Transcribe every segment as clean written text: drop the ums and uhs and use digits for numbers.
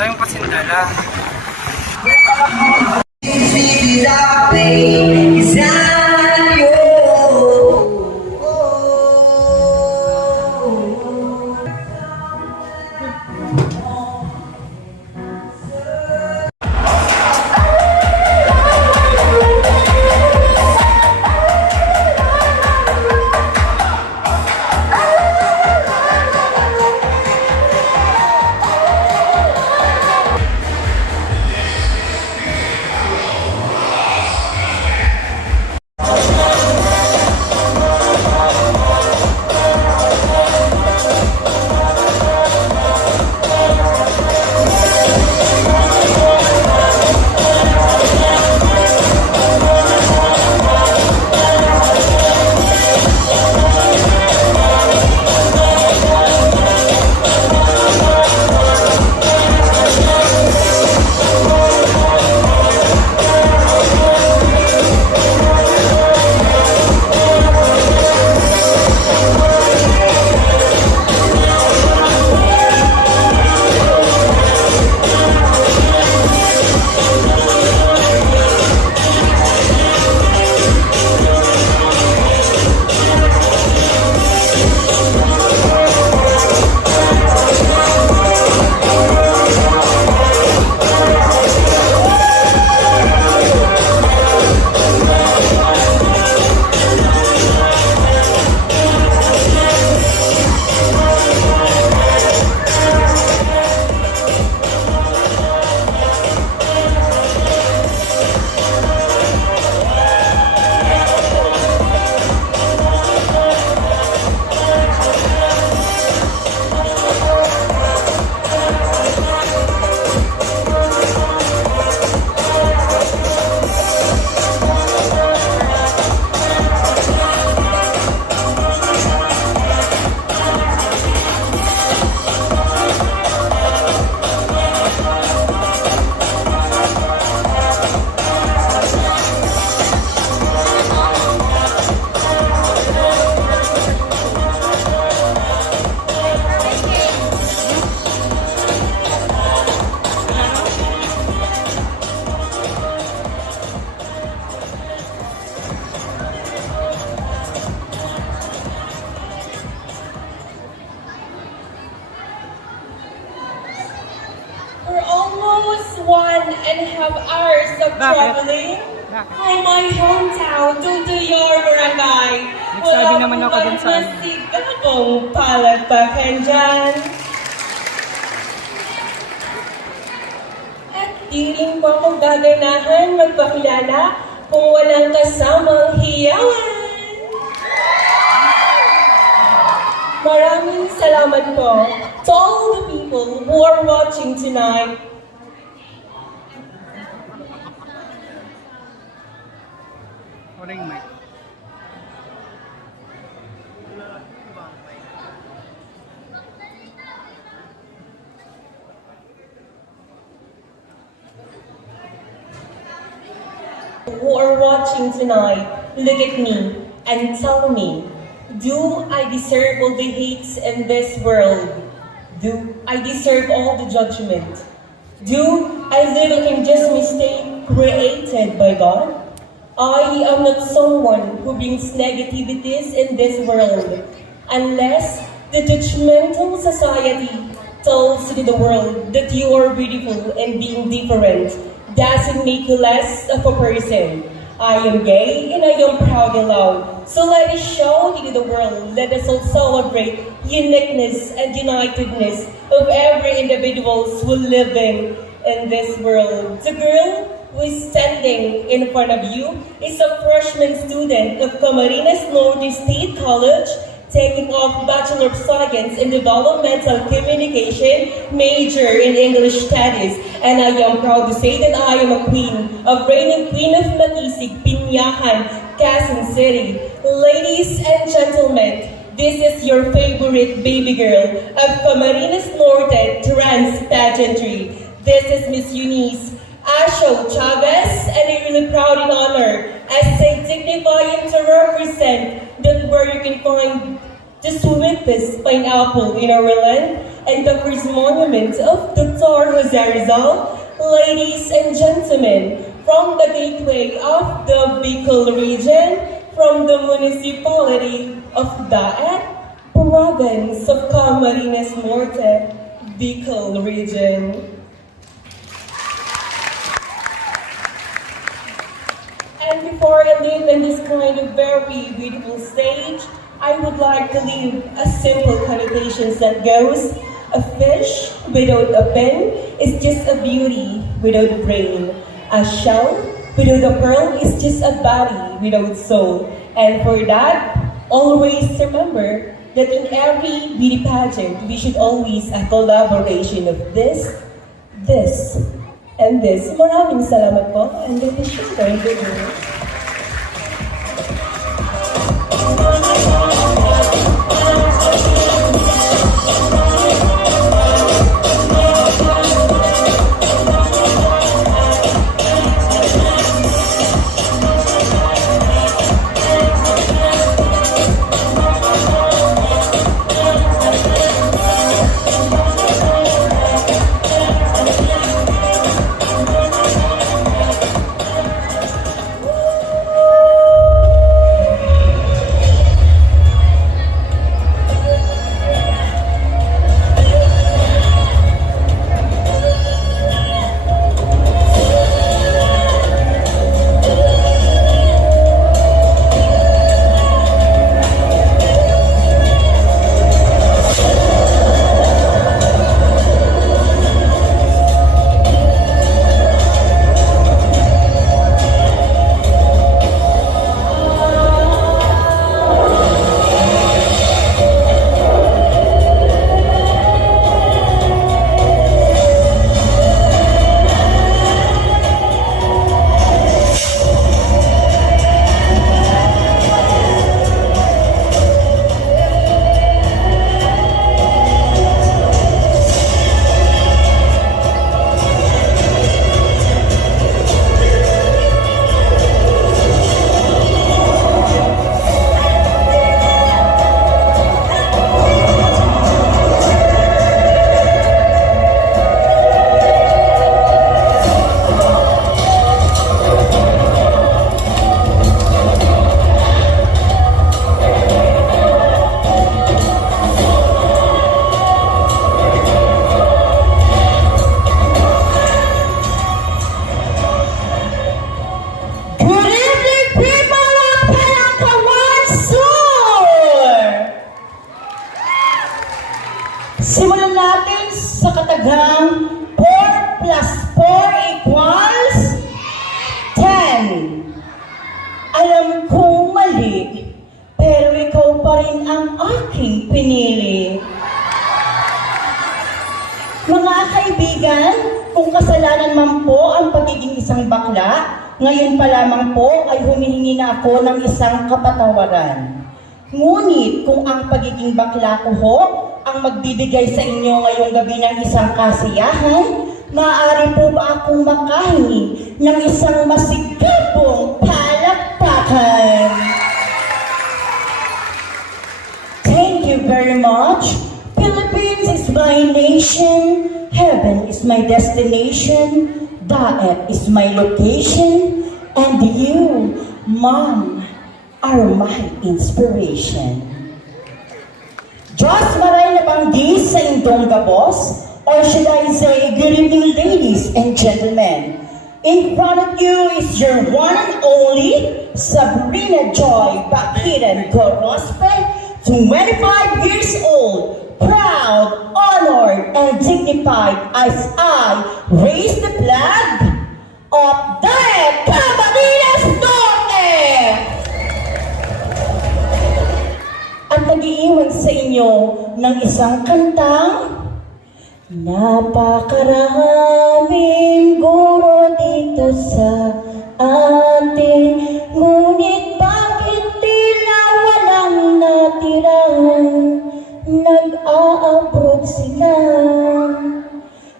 Tayong pasindala. Almost 1.5 hours of traveling from my hometown to your barangay. Nagsabi naman ako dun sa ano. Masigabong palagpakan dyan. At di rin po ako gaganahan magpakilala kung walang kasamang hiyawan. Maraming salamat po to all the people who are watching tonight. Wala yung mic. Who are watching tonight, look at me and tell me, do I deserve all the hates in this world? Do I deserve all the judgment? Do I live like I'm just mistake created by God? I am not someone who brings negativities in this world, unless the judgmental society tells to the world that you are beautiful and being different doesn't make you less of a person. I am gay and I am proud and loud. So let us show to the world, let us all celebrate uniqueness and unitedness of every individual who living in this world. The girl who is standing in front of you is a freshman student of Camarines Norte State College, taking off Bachelor of Science in Developmental Communication, major in English Studies. And I am proud to say that I am a queen of reigning Queen of Matisig, Pinyahan, Quezon City. Ladies and gentlemen, this is your favorite baby girl of Camarines Norte Trans Pageantry. This is Miss Eunice Asho Chavez, and I'm really proud and honored as I dignify and to represent that where you can find the sweetest pineapple in our land and the first monument of Dr. Jose Rizal, ladies and gentlemen, from the gateway of the Bicol region, from the municipality of Daet, province of Camarines Norte, Bicol region. And before I leave in this kind of very beautiful stage, I would like to leave a simple connotation that goes, a fish without a fin is just a beauty without a brain. A shell without a pearl is just a body without soul. And for that, always remember that in every beauty pageant, we should always a collaboration of this, and this. Maraming salamat po, and this is just very good news. Simulan natin sa katagang 4 plus 4 equals 10. Alam kong mali, pero ikaw pa rin ang aking pinili. Mga kaibigan, kung kasalanan man po ang pagiging isang bakla, ngayon pa lamang po ay humihingi na ako ng isang kapatawaran. Ngunit kung ang pagiging bakla ko ho ang magbibigay sa inyo ngayong gabi ng isang kasiyahan, maaari po ba akong makahingi ng isang masigabong palakpakan? Thank you very much. Philippines is my nation. Heaven is my destination. Daet is my location. And you, Mom, are my inspiration. Diyos maray na banggi sa indong gabos, or should I say, good evening ladies and gentlemen. In front of you is your one and only Sabrina Joy Bakiran Gorospe, 25 years old, proud, honored, and dignified as I raise the flag of the Camarines Norte! At nag-iiwan sa inyo ng isang kantang napakaraming guro dito sa atin, ngunit bakit tila walang natira? Nag-a-abroad sila.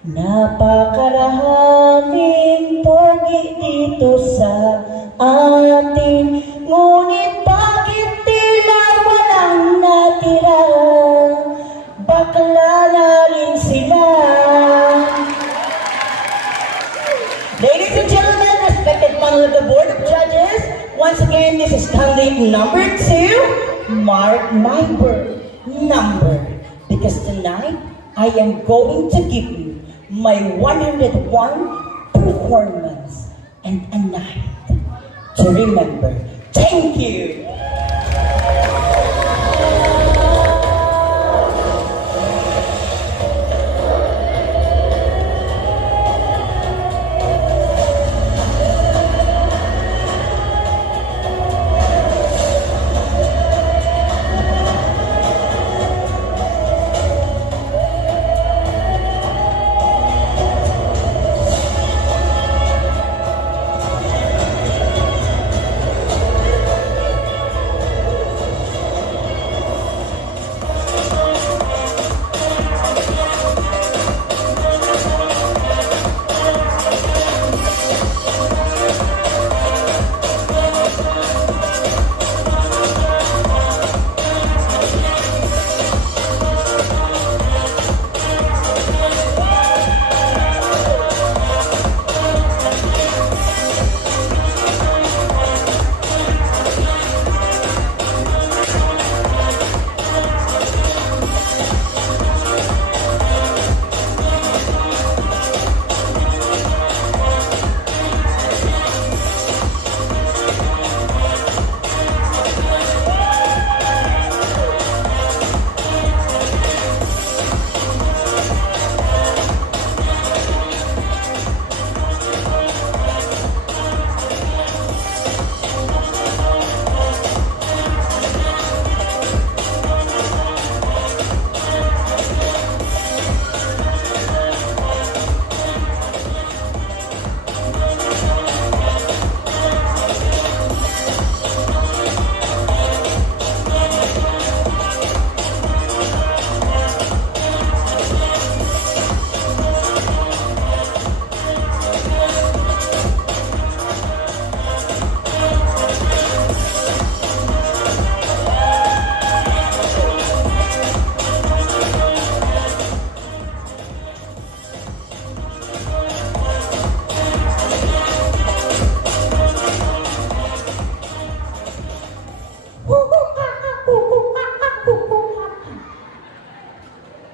Napakaraming pogi dito sa atin, ngunit bakit tila walang natira? Bakla na rin gentlemen, this is candidate number 2. Mark my number. Because tonight, I am going to give you my 101 performance and a night to remember. Thank you!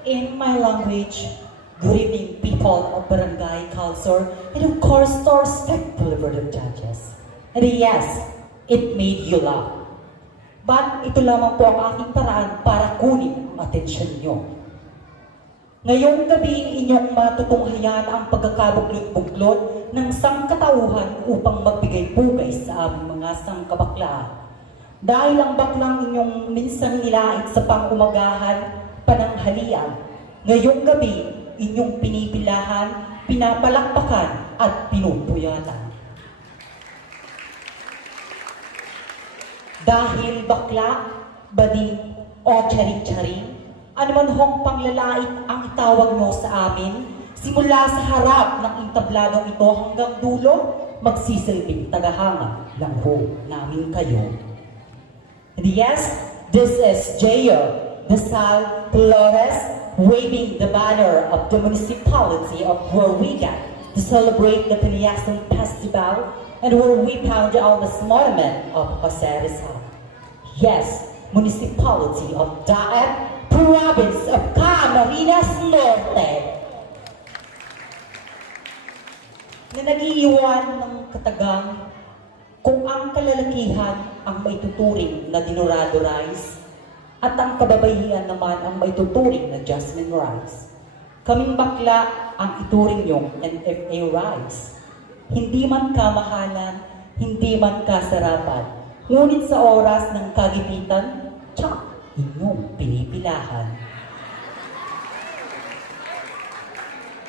In my language, good evening people of Barangay Culture, and of course to our respectful board of judges. And yes, it made you laugh. But ito lamang po ang aking paraan para kunin ang atensyon niyo. Ngayong gabi inyong matutunghayan ang pagkakabuklod-buklod ng sangkatauhan upang magbigay-pugay sa aming mga sangkabaklaan. Dahil ang baklang inyong minsan nilait sa pangumagahan, pananghalian, ngayong gabi inyong pinipilahan, pinapalakpakan at pinupuyatan. Dahil bakla, bading o charing-charing, anuman hong panglalait ang itawag nyo sa amin, simula sa harap ng intabladong ito hanggang dulo, magsisilbing tagahanga lang ho namin kayo. And yes, this is J.O. Desal Flores, waving the banner of the municipality of where we got to celebrate the Pinayasan Festival and where we found out the monument of Jose Rizal. Yes, municipality of Daet, province of Camarines, Norte. Na nag-iiwan ng katagang kung ang kalalakihan ang maituturing na dinurado rice at ang kababaihan naman ang maituturing na Jasmine rice. Kaming bakla ang ituring nyong NFA rice. Hindi man kamahalan, hindi man kasarapan, ngunit sa oras ng kagipitan, tsak, inyong pinipilahan.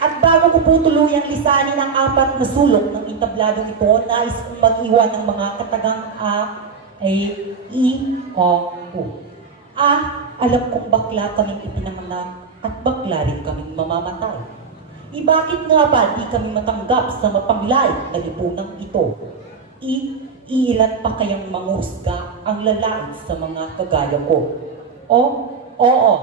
At bago ko po tuluyang lisanin ang apat na sulok ng intabladong ito, nais kong mag-iwan ng mga katagang A, I, O, U. Alam kong bakla kaming ipinanganak at bakla rin kaming mamamatay. Bakit nga ba di kami matanggap sa mapanglait na lipunang ito? Iilan pa kayang mangusga ang lalain sa mga kagaya ko? Oo,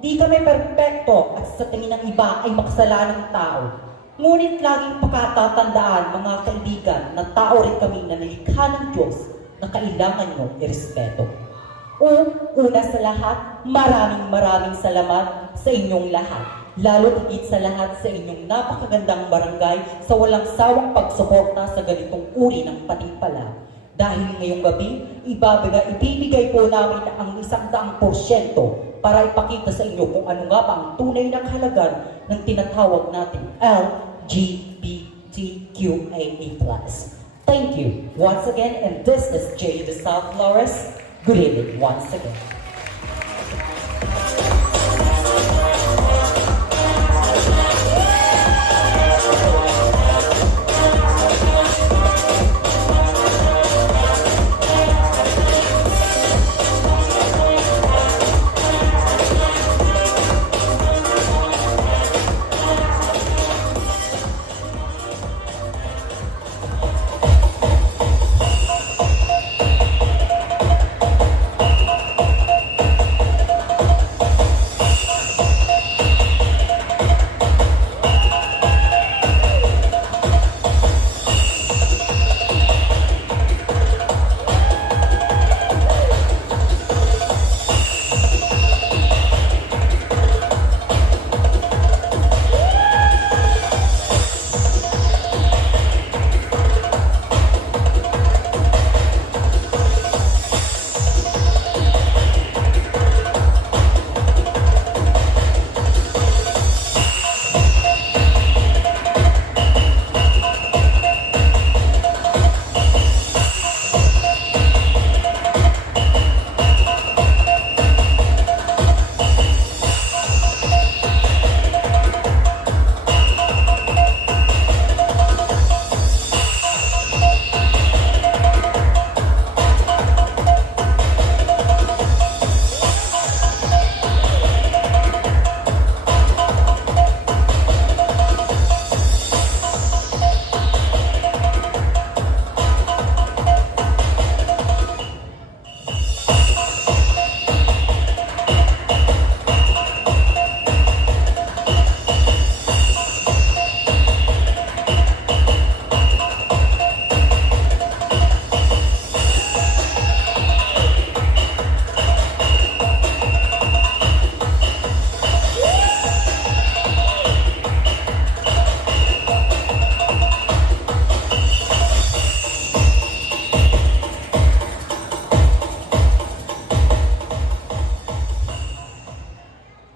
di kami perpekto at sa tingin ng iba ay makasalanang tao. Ngunit laging pakatatandaan mga kaibigan na tao rin kami na nilikha ng Diyos na kailangan nyo irespeto. Una sa lahat, maraming salamat sa inyong lahat. Lalo higit sa lahat sa inyong napakagandang barangay sa walang sawang pagsuporta sa ganitong uri ng patimpala. Dahil ngayong gabi, ibibigay po namin ang 100% para ipakita sa inyo kung ano nga ba ang tunay na kahalagan ng tinatawag nating LGBTQIA+. Thank you once again, and this is Jay the South Flores. Good evening once again.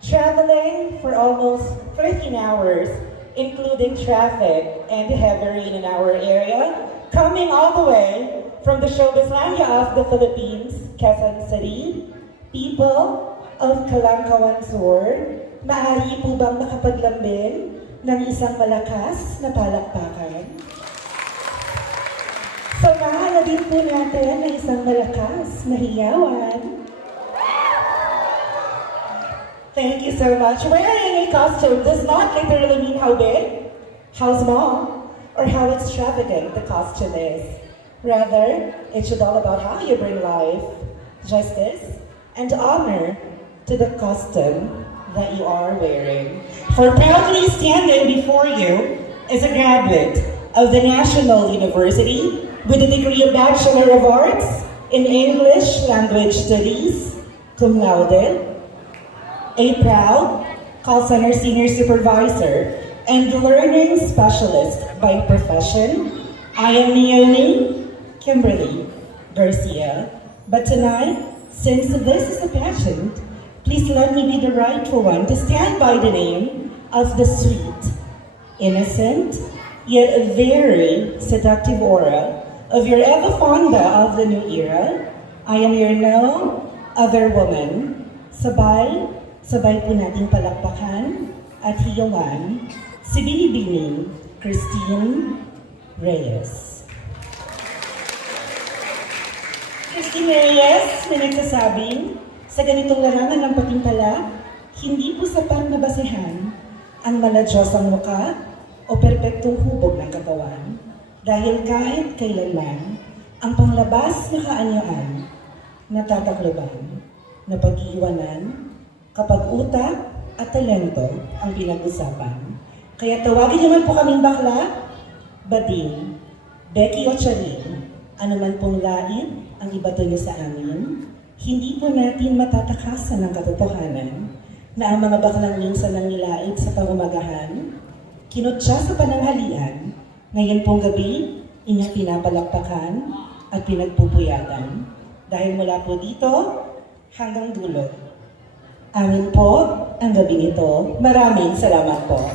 Traveling for almost 13 hours, including traffic and heavy rain in our area, coming all the way from the Showbizlandia of the Philippines, Quezon City, people of Calangcawan Sur, maaari po bang makapaglambing ng isang malakas na palakpakan? Samahan na din po natin ng isang malakas na hiyawan. Thank you so much. Wearing a costume does not literally mean how big, how small, or how extravagant the costume is. Rather, it should all about how you bring life, justice, and honor to the costume that you are wearing. For proudly standing before you is a graduate of the National University with a degree of Bachelor of Arts in English Language Studies, cum laude, a proud call center senior supervisor and learning specialist by profession. I am Naomi Kimberly Garcia. But tonight, since this is a pageant, please let me be the rightful one to stand by the name of the sweet, innocent, yet very seductive aura of your Eva Fonda of the new era. I am your no other woman. Sabay po nating palakpakan at hiyawan si Binibining Christine Reyes. Christine Reyes na nagsasabing, sa ganitong larangan ng patimpala, hindi po sapat na basehan ang maladyosang muka o perpektong hubog ng katawan. Dahil kahit kailanman, ang panglabas na kaanyaan, natatakloban, na pag-iiwanan, kapag utak at talento ang pinag-usapan. Kaya tawagin naman po kaming bakla, Bading, Becky o Charing, Ano man pong lain ang ibato niyo sa amin, hindi po natin matatakasan ng katotohanan na ang mga baklang minsan lang nilait sa pangumagahan, kinutsa sa pananghalian, ngayon pong gabi, inyong pinapalakpakan at pinagpupuyadan. Dahil mula po dito hanggang dulo. Amin po ang gabi nito. Maraming salamat po.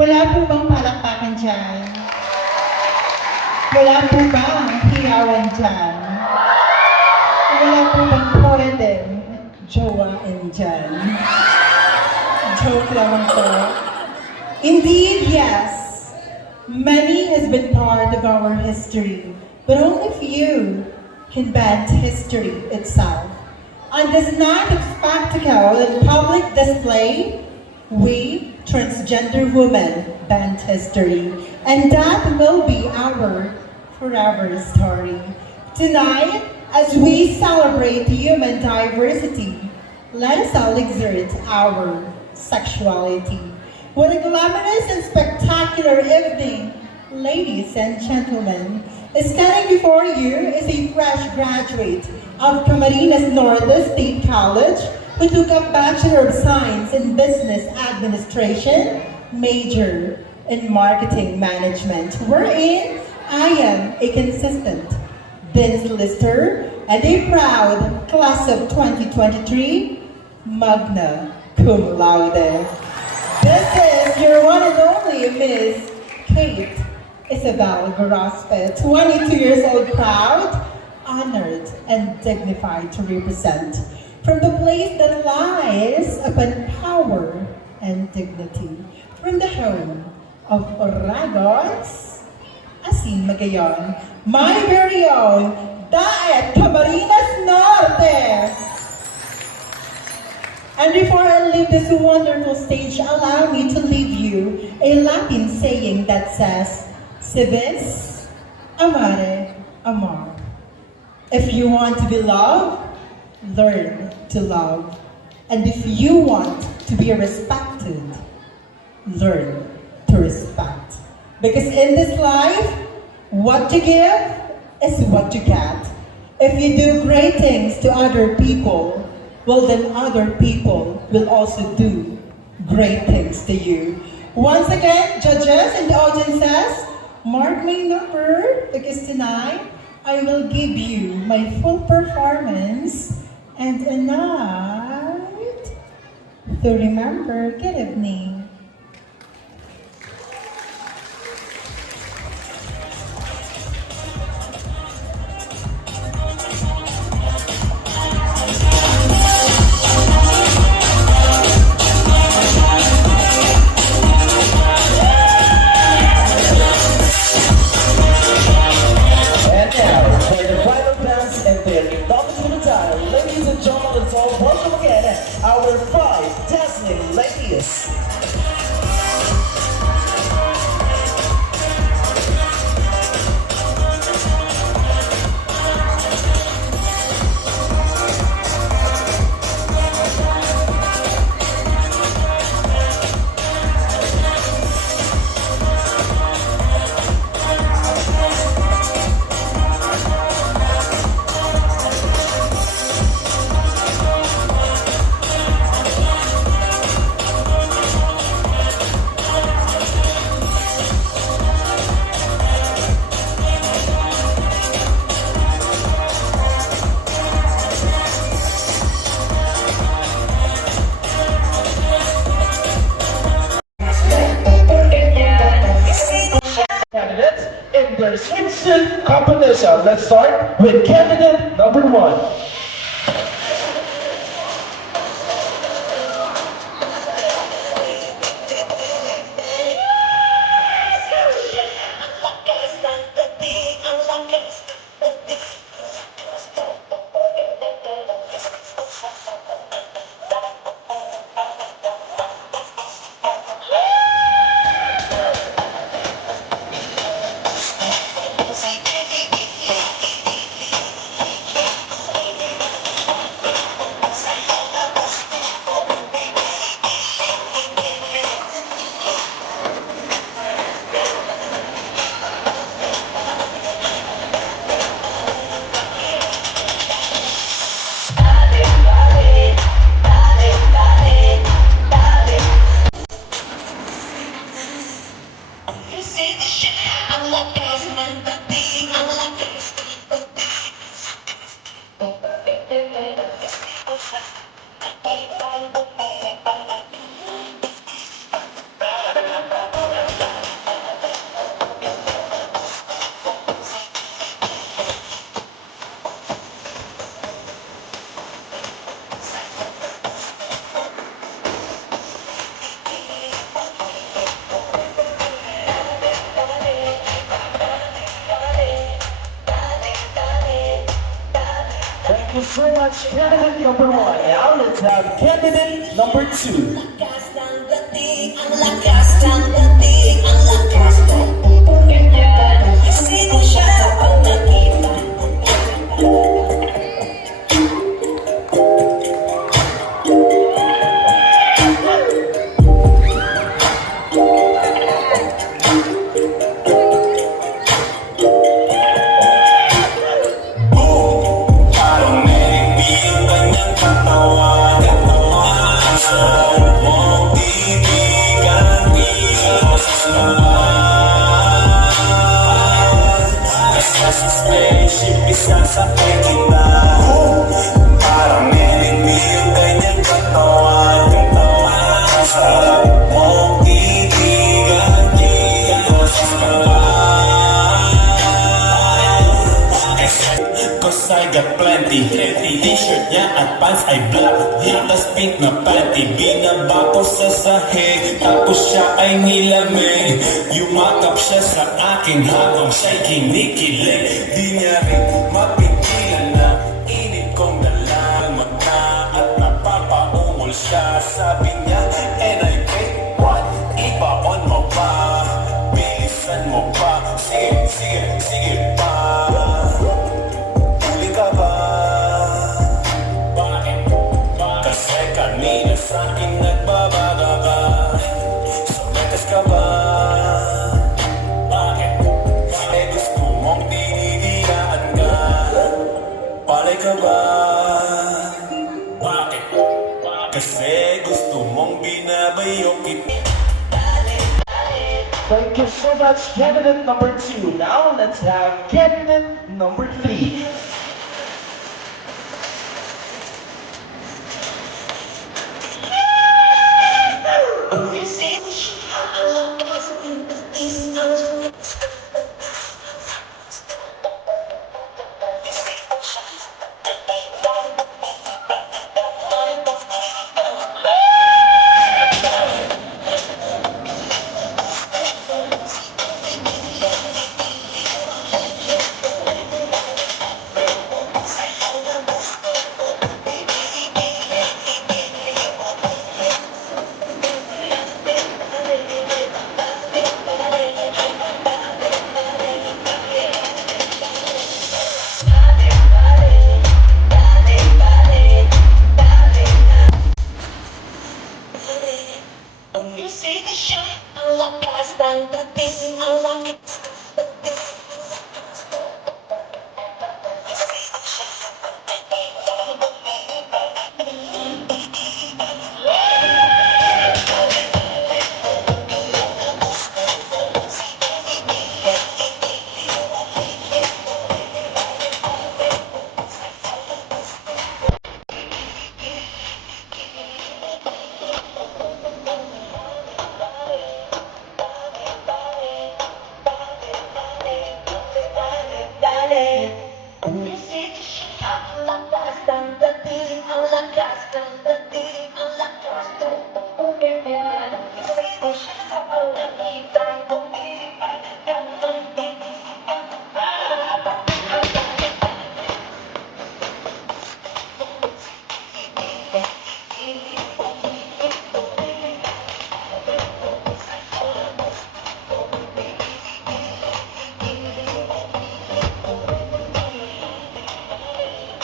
Wala po bang palakpakan dyan? Wala po bang hiyawan dyan? Wala po bang pwedeng jowain dyan? Joke lang po. Indeed, yes. Many has been part of our history, but only few can bend history itself. On this night of spectacle and public display, we, transgender women, bend history, and that will be our forever story. Tonight, as we celebrate human diversity, let us all exert our sexuality. What a glamorous and spectacular evening, ladies and gentlemen. Standing before you is a fresh graduate of Camarines Norte State College, who took a Bachelor of Science in Business Administration, major in Marketing Management, wherein I am a consistent Vinzons lister and a proud class of 2023 magna cum laude. This is your one and only Miss Kate Isabel Grospe, 22 years old, proud, honored, and dignified to represent from the place that lies upon power and dignity, from the home of Oragos, Asin Magayon, my very own Daet Camarines Norte. And before I leave this wonderful stage, allow me to leave you a Latin saying that says, "Si vis, amare, amor." If you want to be loved, learn to love. And if you want to be respected, learn to respect. Because in this life, what you give is what you get. If you do great things to other people, well then other people will also do great things to you. Once again, judges and the audiences, mark my number because tonight I will give you my full performance and a night to remember. Good evening. And now, for the final dance and their indomitable attire, ladies and gentlemen, let's all welcome again our 5 dazzling ladies. Candidates in their swimsuit competition. Let's start with candidate number 1. Thank you so much, candidate number 1. Now let's have candidate number 2. Lakas ng dating, ang lakas ng dating, ang lakas ng sino siya pag nakita? Spaceship, isasakay kita. Parang enemy yung kanyang katawan. Yung tawa sa sarap mong titigan. Di boses ka ba? Cause I got plenty. T-shirt niya at pants ay black. Tas pink na panty. Binaba ko sa sahig. Tapos siya ay nilamig. Yumakap siya sa akin habang siya'y kinikilig. Di niya rin mapigilan na init kong dalang magka. At napapaungol siya. Sabi niya, and I pay what? Ibaon mo pa. Bilisan mo pa. Sige, sige, sige pa. Huli ka ba? Bakit? Kasi kanina sa'kin nagbabaga ka. So nekas ka ba? Bakit? Eh gusto mong dinidila at much, candidate number 2. Now let's have candidate number 3.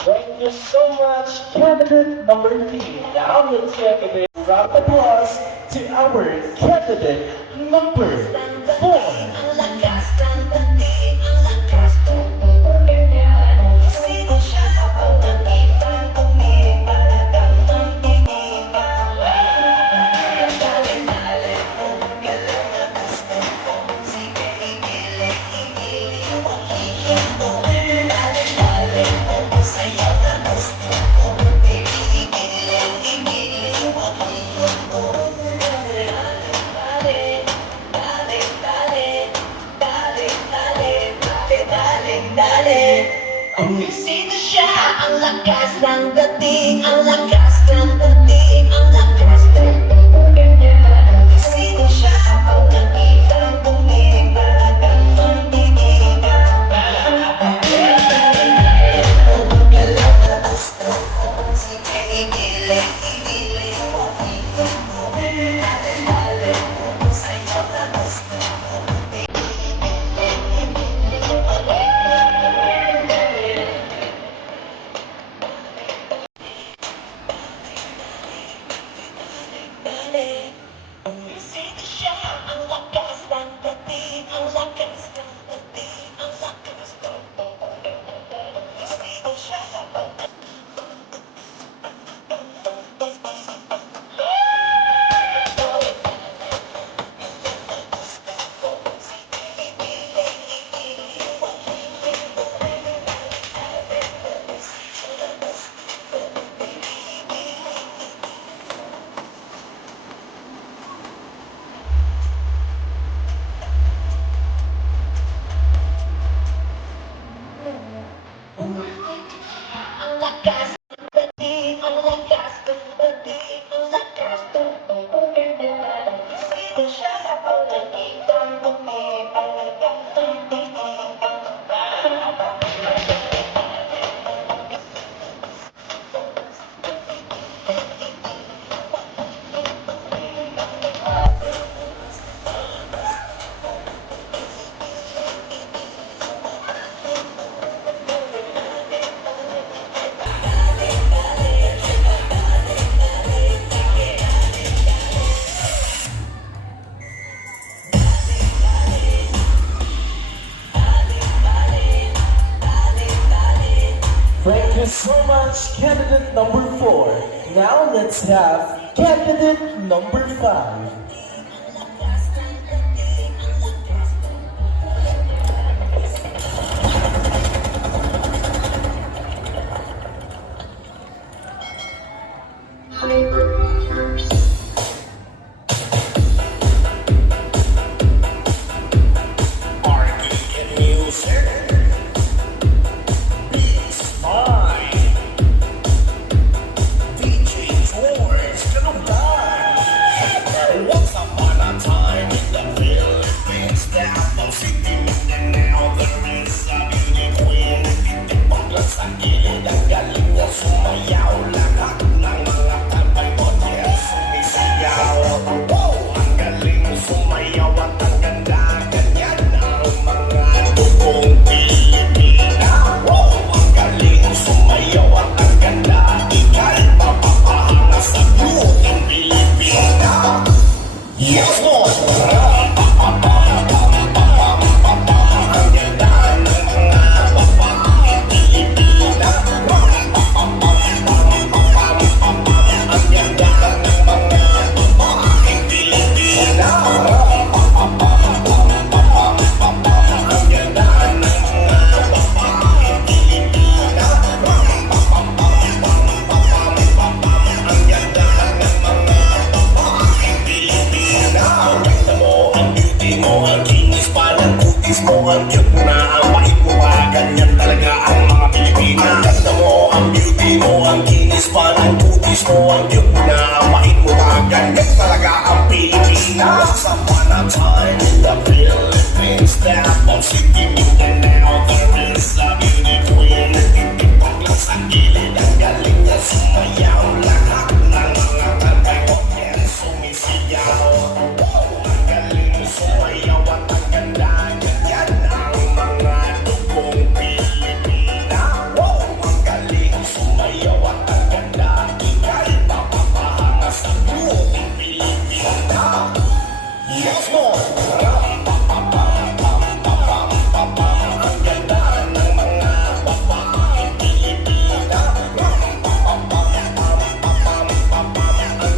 Thank you so much, candidate number 3. Now let's give a big round of applause to our candidate number 4. Umisi na siya, ang lakas ng dating, ang lakas ng dating, ang lakas ng dating. Umisi na siya, ang nakita tumingin talagang magiging sige, igiling mo, dali, sa'yo na gusto. Thank you so much, candidate number 4. Now let's have candidate number 5. mo, ang cute na, ang bait mo pa, ganyan talaga ang mga Pilipina. Ang ganda mo, ang beauty mo, ang kinis pa ng kutis mo, ang cute na, ang bait mo pa, ganyan talaga ang Pilipina. Once upon a time in the Philippines, that one city moving now, there is a beauty queen. Nagtitipag lang sa gilid, ang galing niya sumayaw, lahat ng mga kantay ko yan sumisiyaw. Ang galing sumayaw at ang ganda, ganyan ang mga dugong Pilipina. Ang galing sumayaw at ang ganda, ika'y papapahanga sa buong Pilipina. Yes, mo! Ang ganda ng mga babaeng Pilipina. Ang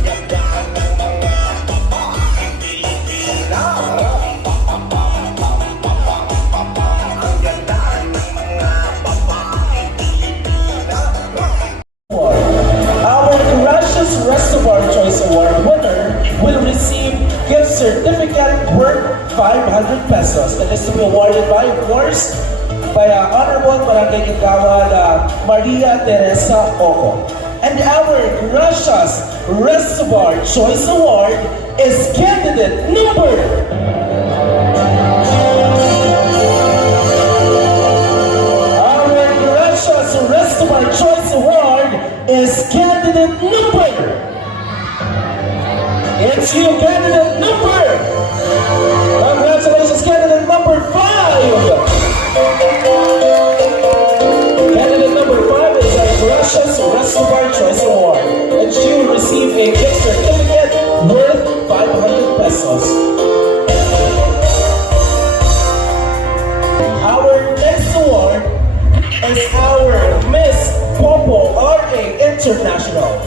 ganda ng mga babaeng Pilipina. Ang ganda ng mga babaeng Pilipina. Our Gracious Reservoir Choice Award winner will receive gift certificate worth 500 pesos. That is to be awarded by, of course, by Honorable Barangay Calangcawan Maria Teresa Oco. And our Gracious Reservoir Choice Award is candidate number Our Gracious Reservoir Choice Award is candidate number. It's you, candidate number. Congratulations, candidate number 5. Candidate number 5 is our Gracious Reservoir Choice Award, and she will receive a gift certificate worth 500 pesos. Our next award is our Miss Popo RA International.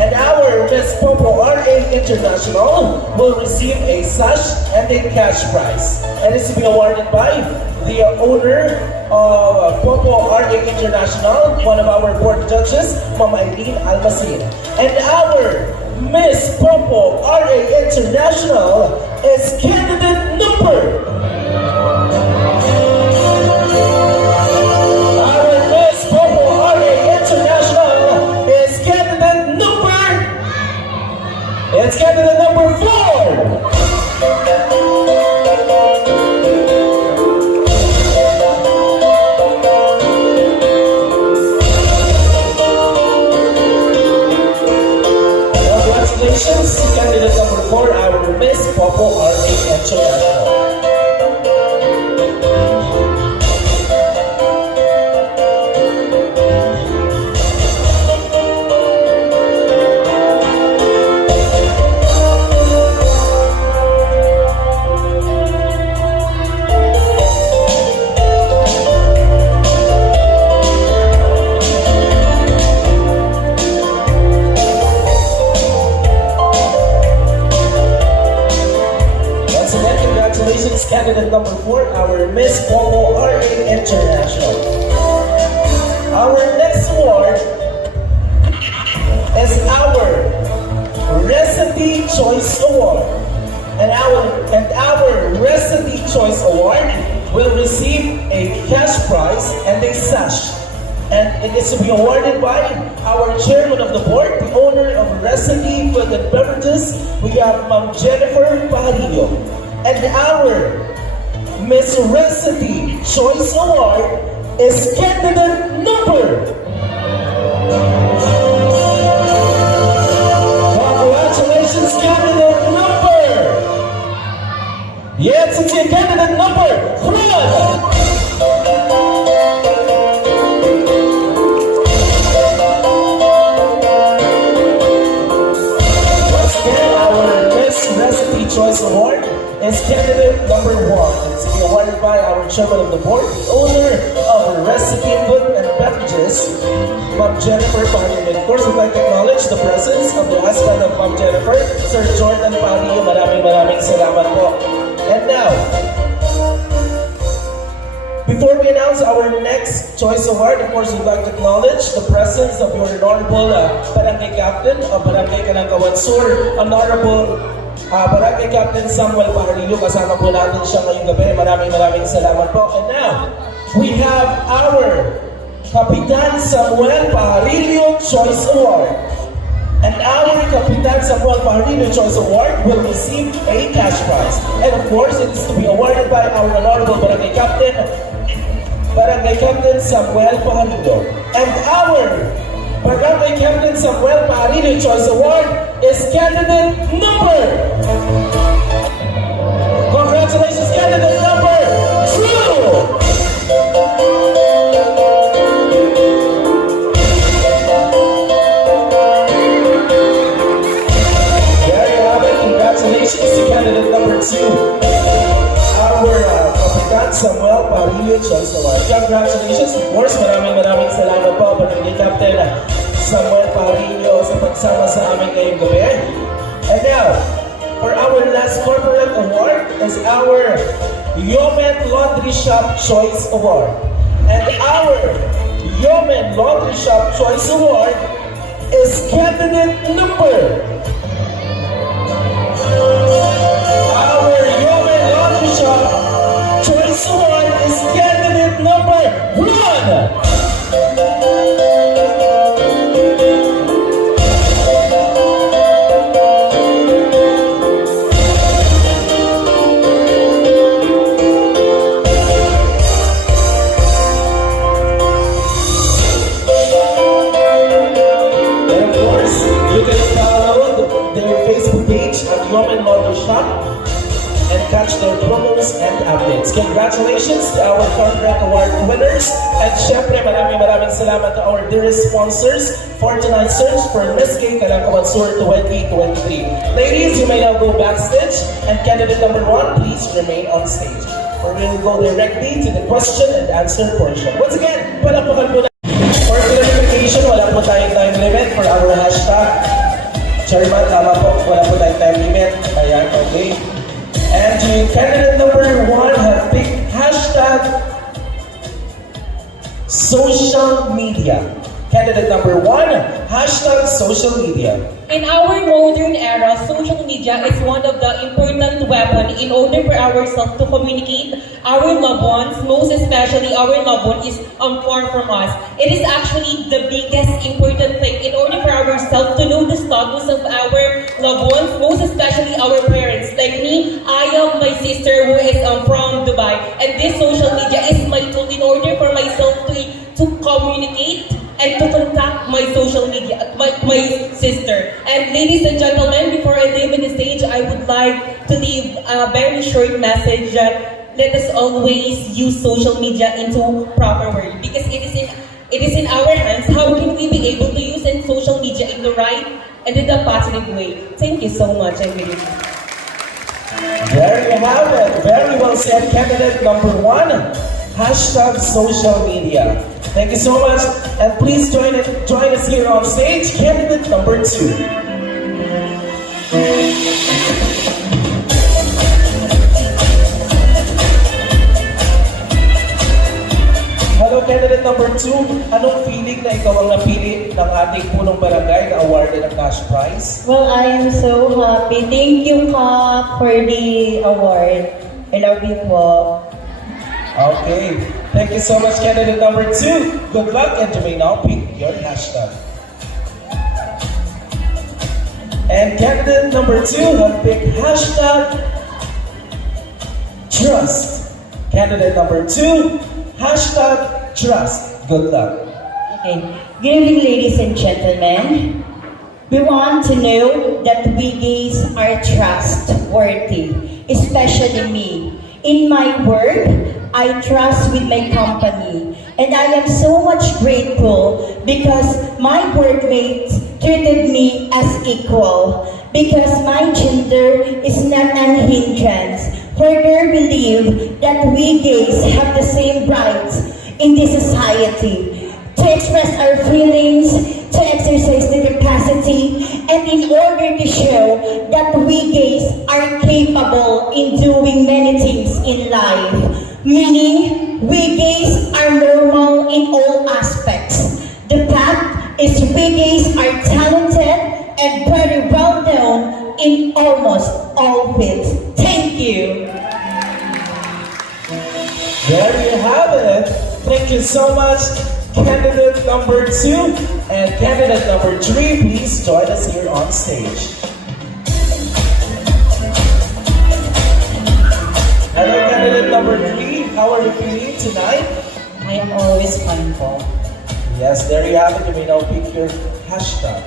And our Miss Popo RA International will receive a sash and a cash prize. And it's to be awarded by the owner of Popo RA International, one of our board judges, Ma'am Eileen Almacin. And our Miss Popo RA International is candidate number. Our Miss Popo RA International is candidate number. It's candidate number 4. Congratulations, candidate number 4, our Miss Popo RA International. Congratulations, candidate number 4, our Miss Popo RA International. Our next award is our Recipe Choice Award. And our Recipe Choice Award will receive a cash prize and a sash. And it is to be awarded by our chairman of the board, the owner of Recipe Food and Beverages. We have Ma'am Jennifer Pajarillo. And our Miss Recipe Choice Award is candidate number. Congratulations, candidate number. Yes, it's your candidate number 1. Recipe Choice Award is candidate number 1. It's to be awarded by our chairman of the board, the owner of Recipe Food and Beverages, Ma'am Jennifer Pajarillo. Of course, we'd like to acknowledge the presence of the husband of Ma'am Jennifer, Sir Jordan Pajarillo. Maraming salamat po. And now, before we announce our next Choice Award, of course, we'd like to acknowledge the presence of your Honorable Barangay Captain of Barangay Calangcawan Sur, Honorable Barangay Captain Samuel Pajarillo, kasama po natin siya ngayong gabi. Maraming salamat po. And now, we have our Kapitan Samuel Pajarillo Choice Award. And our Kapitan Samuel Pajarillo Choice Award will receive a cash prize. And of course, it is to be awarded by our Honorable Barangay Captain Samuel Pajarillo. And our Barangay Captain Samuel Pajarillo Choice Award is candidate number. Congratulations, candidate number 2. Congratulations to candidate number 2, our Kapitan Samuel Pajarillo Choice Award. Congratulations, of course, maraming salamat po, Barangay Captain Samuel Pajarillo, sa pagsama sa amin ngayong gabi. And now, for our last corporate award is our Yeoman Laundry Shop Choice Award. And our Yeoman Laundry Shop Choice Award is candidate number. Our Yeoman Laundry Shop Choice Award is candidate number 1. Yeoman Laundry Shop and catch their promos and updates. Congratulations to our corporate award winners, and syempre maraming salamat to our dearest sponsors for tonight's search for Miss K Calangcawan 2023. Ladies, you may now go backstage, and candidate number 1, please remain on stage. Or we will go directly to the question and answer portion. Once again, palakpakan po na. For clarification, wala po tayong time limit for our hashtag. Chairman, tama po, wala po tayong time limit. Ayan, okay. And yung candidate number 1 have picked hashtag social media. Candidate number 1, hashtag social media. In our modern era, social media is one of the important weapons in order for ourselves to communicate our loved ones, most especially our loved one is far from us. It is actually the biggest important thing in order for ourselves to know the status of our loved ones, most especially our parents. Like me, I have my sister who is from Dubai, and this social media is my tool in order for myself to communicate and to contact my social media, my sister. And ladies and gentlemen, before I leave in the stage, I would like to leave a very short message that let us always use social media into proper way, because it is in our hands how can we be able to use in social media in the right and in the positive way. Thank you so much, and good evening. There you have it. Very well said, candidate number 1, hashtag social media. Thank you so much, and please join us here on stage, candidate number 2. Hello, candidate number 2. Anong feeling na ikaw ang napili ng ating punong barangay na awarded ng cash prize? Well, I am so happy. Thank you, Ka, for the award. I love you po. Okay. Thank you so much, candidate number 2. Good luck, and you may now pick your hashtag. And candidate number 2 have picked hashtag trust. Candidate number 2, hashtag trust. Good luck. Okay. Good evening, ladies and gentlemen. We want to know that we gays are trustworthy, especially me. In my work, I trust with my company, and I am so much grateful because my workmates treated me as equal, because my gender is not an hindrance. Further believe that we gays have the same rights in this society to express our feelings, to exercise the capacity, and in order to show that we gays are capable in doing many things in life. Meaning, we gays are normal in all aspects. The fact is we gays are talented and very well known in almost all fields. Thank you. There you have it. Thank you so much, candidate number 2 and candidate number 3. Please join us here on stage. Hello, candidate number 3. How are you feeling tonight? I am always fine po. Yes, there you have it. You may now pick your hashtag.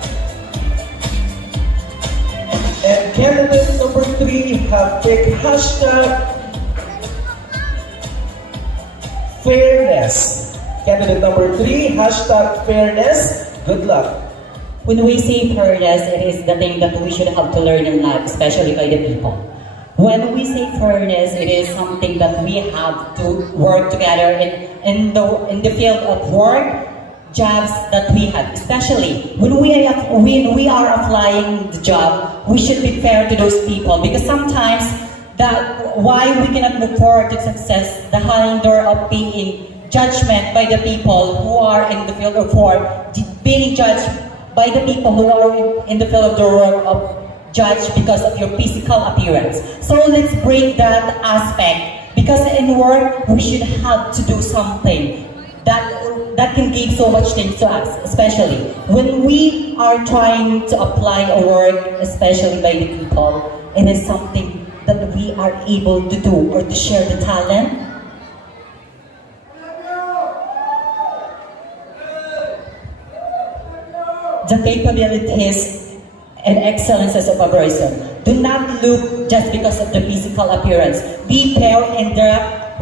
And candidate number 3 have picked hashtag fairness. Candidate number 3, hashtag fairness. Good luck. When we say fairness, it is the thing that we should have to learn in life, especially by the people. When we say fairness, it is something that we have to work together in the field of work, jobs that we have. Especially when we are applying the job, we should be fair to those people, because sometimes that why we cannot move forward to success, the hinder of being judgment by the people who are in the field of work, being judged by the people who are in the field of the work of judge because of your physical appearance. So let's break that aspect, because in work we should have to do something that can give so much things to us, especially when we are trying to apply a work, especially by the people. It is something that we are able to do, or to share the talent, the capabilities and excellences of a person. Do not look just because of the physical appearance. Be fair and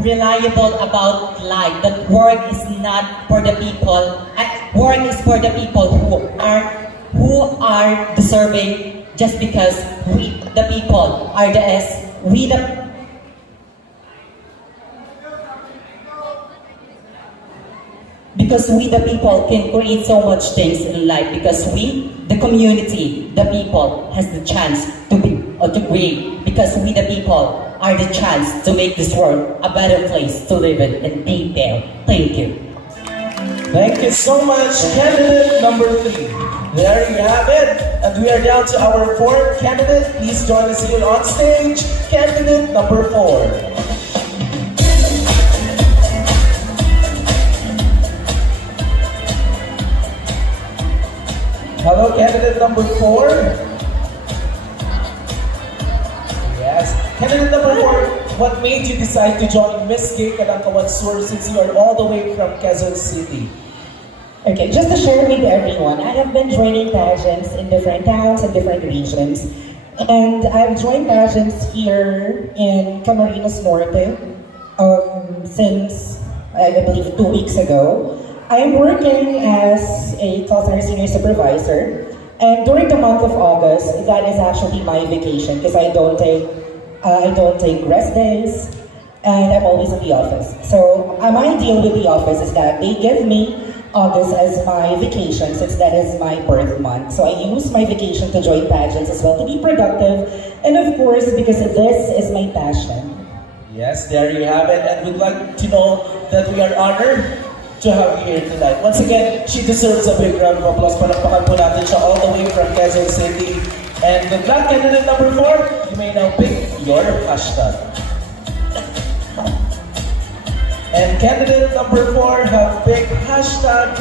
reliable about life. That work is not for the people. Work is for the people who are deserving, just because we, the people, are because we the people can create so much things in life, because we, the community, the people, has the chance to be or to create, because we the people are the chance to make this world a better place to live in and be there. Thank you. Thank you so much, candidate number 3. There you have it. And we are down to our 4th candidate. Please join us here on stage, candidate number 4. Hello, candidate number 4. Yes. Candidate number 4, what made you decide to join Miss Gay Calangcawan Sur, since you are all the way from Quezon City? Okay, just to share with everyone, I have been joining pageants in different towns and different regions. And I've joined pageants here in Camarines, Norte, since, I believe, 2 weeks ago. I am working as a call center senior supervisor, and during the month of August, that is actually my vacation, because I don't take rest days, and I'm always in the office. So my deal with the office is that they give me August as my vacation, since that is my birth month. So I use my vacation to join pageants as well, to be productive, and of course, because this is my passion. Yes, there you have it. And we'd like to know that we are honored to have you here tonight. Once again, she deserves a big round of applause. Palakpakan po natin siya all the way from Quezon City. And good luck, candidate number 4. You may now pick your hashtag. And candidate number 4 have picked hashtag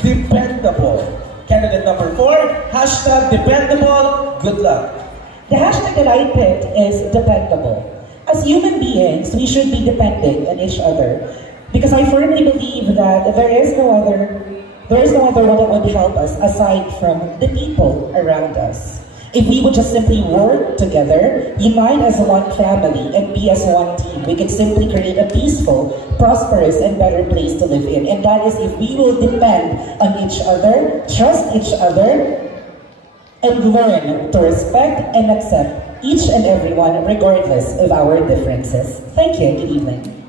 dependable. Candidate number 4, hashtag dependable. Good luck. The hashtag that I picked is dependable. As human beings, we should be dependent on each other. Because I firmly believe that there is no other one that would help us aside from the people around us. If we would just simply work together, unite as one family, and be as one team, we can simply create a peaceful, prosperous, and better place to live in. And that is if we will depend on each other, trust each other, and learn to respect and accept each and everyone regardless of our differences. Thank you. Good evening.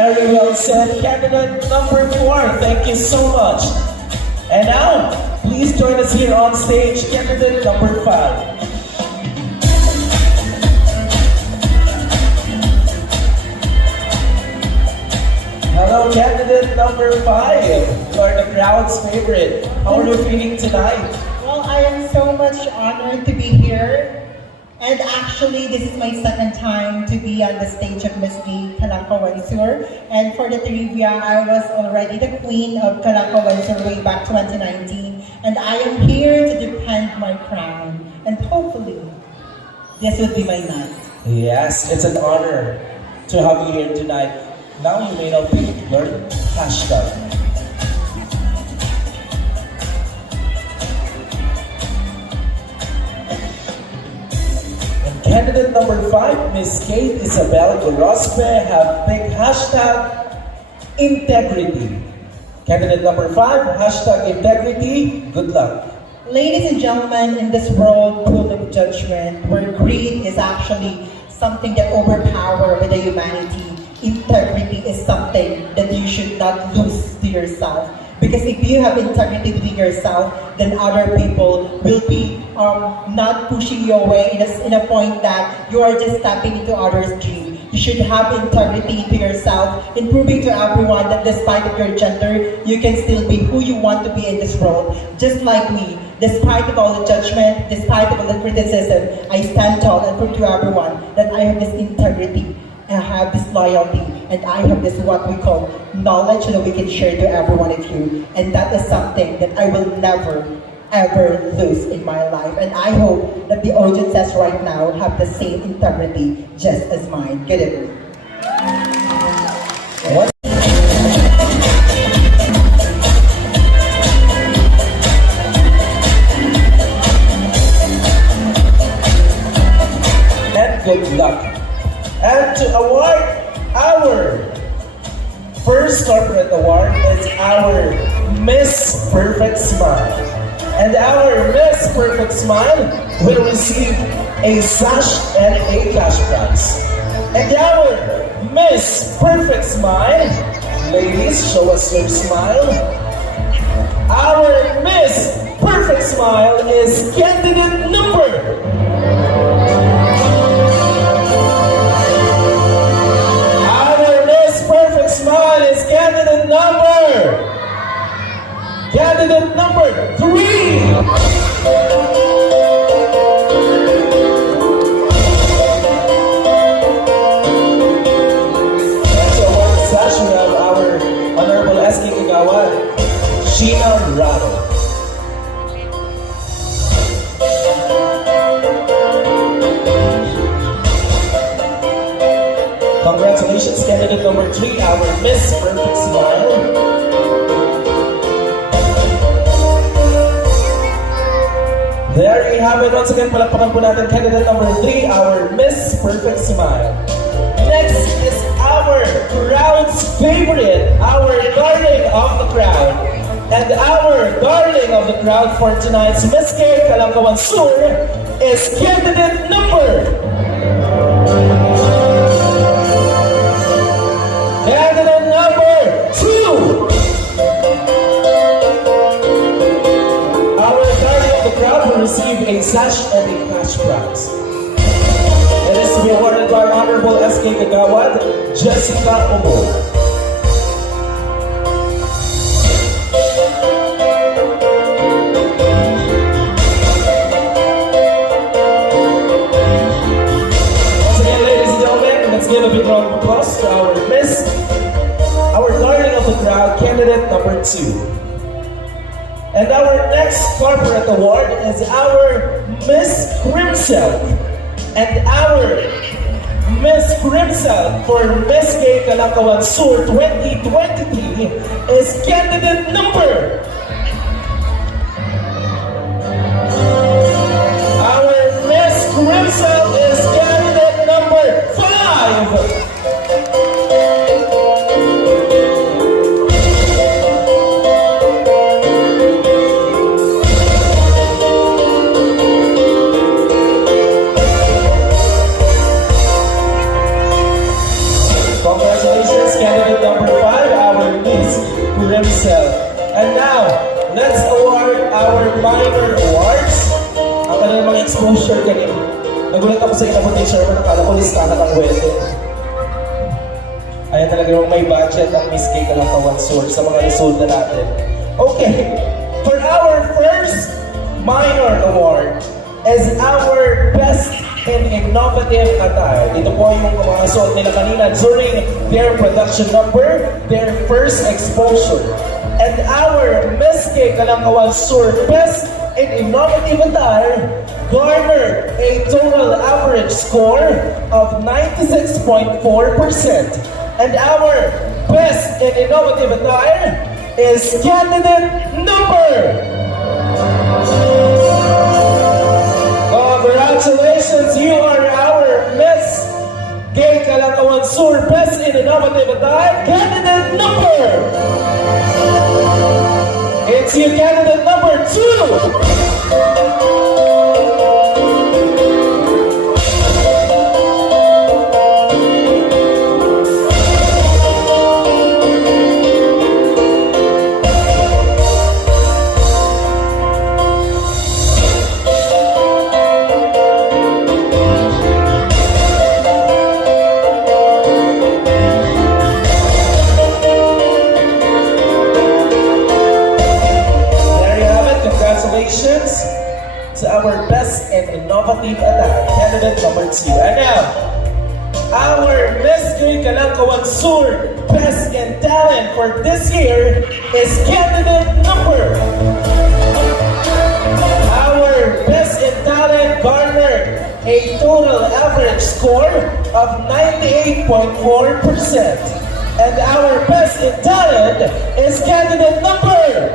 Very well said, candidate number 4. Thank you so much. And now, please join us here on stage, candidate number 5. Hello, candidate number 5. You are the crowd's favorite. How are you feeling tonight? Well, I am so much honored to be here. And actually, this is my second time to be on the stage of Miss Gay Calangcawan Sur. And for the trivia, I was already the queen of Calangcawan Sur way back 2019. And I am here to defend my crown. And hopefully, this would be my night. Yes, it's an honor to have you here tonight. Now you may know pick your hashtag. Candidate number 5, Miss Kate Isabel Gorospe, have picked hashtag integrity. Candidate number 5, hashtag integrity. Good luck. Ladies and gentlemen, in this world full of judgment, where greed is actually something that overpowers with the humanity, integrity is something that you should not lose to yourself. Because if you have integrity within yourself, then other people will be not pushing you away in a point that you are just stepping into others' dream. You should have integrity into yourself and proving to everyone that despite of your gender, you can still be who you want to be in this world. Just like me, despite of all the judgment, despite of all the criticism, I stand tall and prove to everyone that I have this integrity. I have this loyalty, and I have this what we call knowledge that we can share to every one of you. And that is something that I will never, ever lose in my life. And I hope that the audiences right now have the same integrity just as mine. Good evening. What? And good luck. And to award our first corporate award is our Miss Perfect Smile. And our Miss Perfect Smile will receive a sash and a cash prize. And our Miss Perfect Smile, ladies, show us your smile. Our Miss Perfect Smile is candidate number. Smile is candidate number 3. So one sash, we have our Honorable S.K. Kagawan, Sheena Rado. Congratulations, candidate number 3, our Miss Perfect Smile. There you have it. Once again, palakpakan po natin candidate number 3, our Miss Perfect Smile. Next is our crowd's favorite, our darling of the crowd. And our darling of the crowd for tonight's Miss Gay Calangcawan Sur is candidate number... Candidate number 2. Our darling of the crowd will receive a sash and a cash prize. It is to be awarded by Honorable S.K. Kagawad, Jessica Omo. Once again, ladies and gentlemen, let's give a big round of applause to our Miss, our darling of the crowd, candidate number 2. And our next corporate award is our Miss Crimson. And our Miss Crimson for Miss Gay Calangcawan Sur 2023 is candidate number... Our Miss Crimson is candidate number 5. Congratulations, candidate number 5, our Miss Crimson. And now, let's award our minor awards. Ang kanilang mga exposure kanina. Nagulat ako sa invitation ko, nakala ko listahan ng wedding. Ayan talaga yung may budget ang Miss Gay Calangcawan Sur sa mga resulta natin. Okay, for our first minor award is our best in innovative attire. Ito po yung mga suot nila kanina during their production number, their first exposure. And our Miss K Calangcawan Sur Best in Innovative Attire garnered a total average score of 96.4%. And our Best in Innovative Attire is candidate number. Congratulations, you are our Miss Gay Calangcawan Sur Best in Innovative Attire candidate number. It's you, candidate number 2. To our best and innovative attire, candidate number 2. And now, our Miss Gay Calangcawan Sur Best in Talent for this year is candidate number. Our Best in Talent garnered a total average score of 98.4%. And our Best in Talent is candidate number.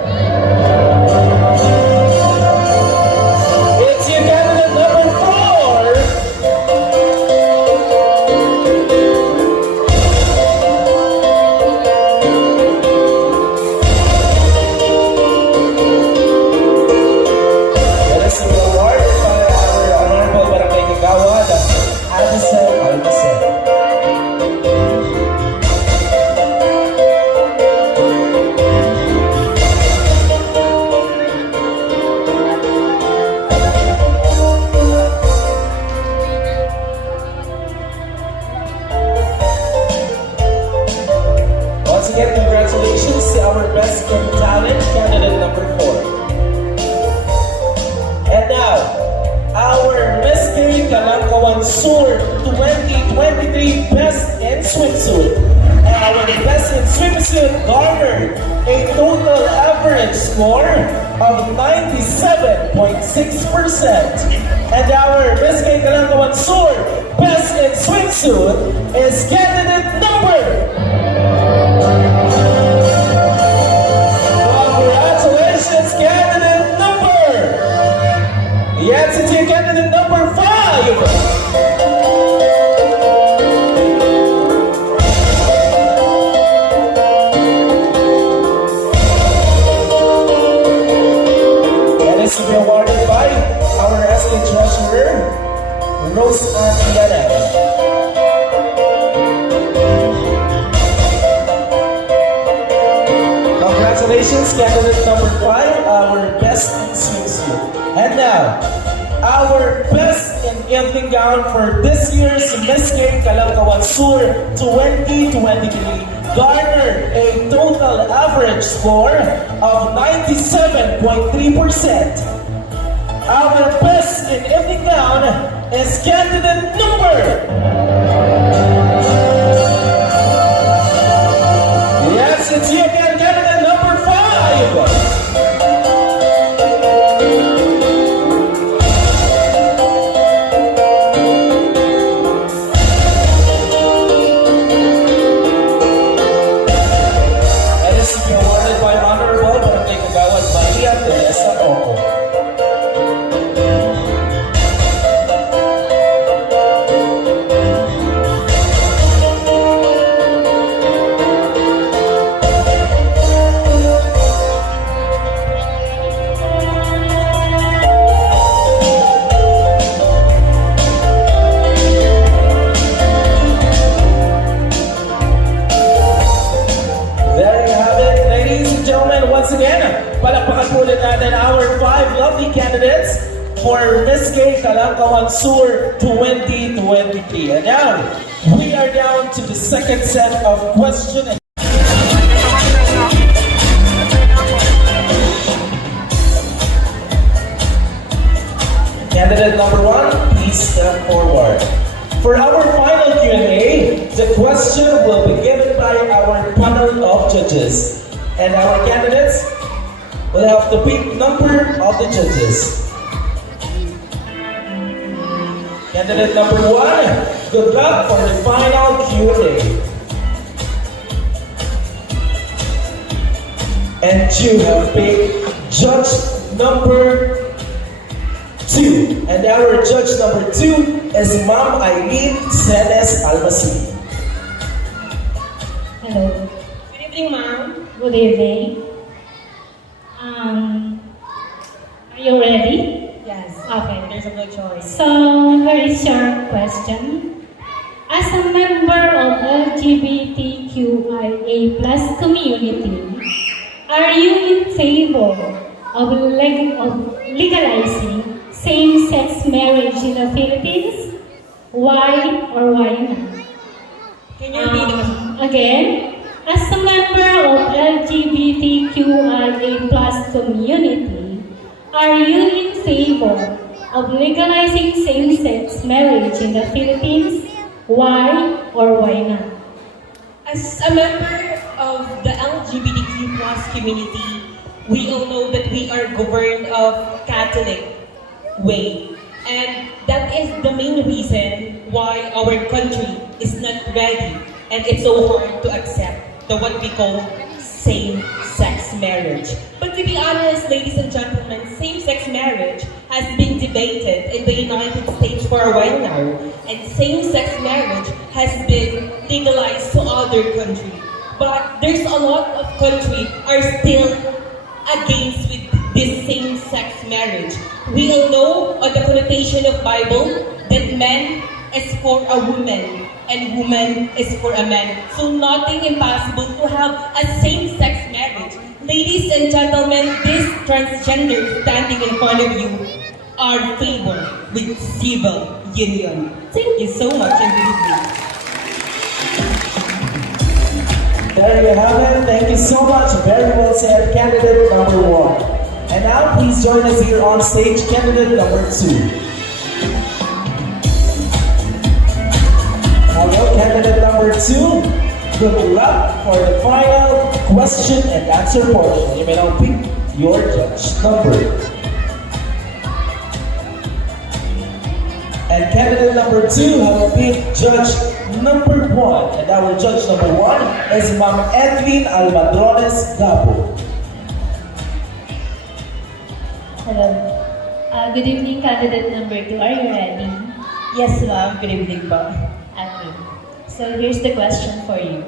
Congratulations to our Best in Talent, candidate number 4. And now, our Miss Gay Calangcawan Sur 2023 Best in Swimsuit. And our Best in Swimsuit garnered a total average score of 97.6%. And our Miss Gay Calangcawan Sur Best in Swimsuit is candidate number. Congratulations, candidate number. Yes, it's your candidate number 5. And this will be awarded by our SK Treasurer, Rose Ann. Congratulations, candidate number 5, our Best in Swimsuit. And now, our Best in Evening Gown for this year's Miss Gay Calangcawan Sur 2023 garnered a total average score of 97.3%. Our Best in Evening Gown is candidate number. Yes, it's you again, candidate number 5. Palakpakan po ulit natin our 5 lovely candidates for Miss Gay Calangcawan Sur 2023. And now, we are down to the second set of question and Candidate number 1, please step forward. For our final Q&A, the question will be given by our panel of judges. And our candidates will have to pick number of the judges. Candidate number 1, good luck for the final Q&A. And you have picked judge number 2. And our judge number 2 is Ma'am Eileen Celes Almasi. Hello. Good evening, ma'am. Good evening. Are you ready? Yes. Okay. There's a good choice. So, here is your question. As a member of LGBTQIA plus community, are you in favor of legalizing same-sex marriage in the Philippines? Why or why not? Can you repeat the question? Again, as a member of LGBTQIA plus community, are you in favor of legalizing same-sex marriage in the Philippines? Why or why not? As a member of the LGBTQ plus community, we all know that we are governed of Catholic way. And that is the main reason why our country is not ready and it's so hard to accept the what we call same-sex marriage. But to be honest, ladies and gentlemen, same-sex marriage has been debated in the United States for a while now. And same-sex marriage has been legalized to other countries. But there's a lot of countries are still against with this same-sex marriage. We all know the connotation of Bible that man is for a woman and woman is for a man. So nothing impossible to have a same-sex marriage. Ladies and gentlemen, this transgender standing in front of you are favored with civil union. Thank you so much and good evening. There you have it. Thank you so much. Very well said, candidate number 1. And now please join us here on stage, candidate number 2. Hello, candidate number 2. Good luck for the final question and answer portion. You may now pick your judge number. And candidate number 2 have picked judge number 1. And our judge number 1 is Ma'am Edwin Almadrones Gabo. Hello. Good evening, candidate number 2. Are you ready? Yes, ma'am. Good evening po. Okay. So here's the question for you.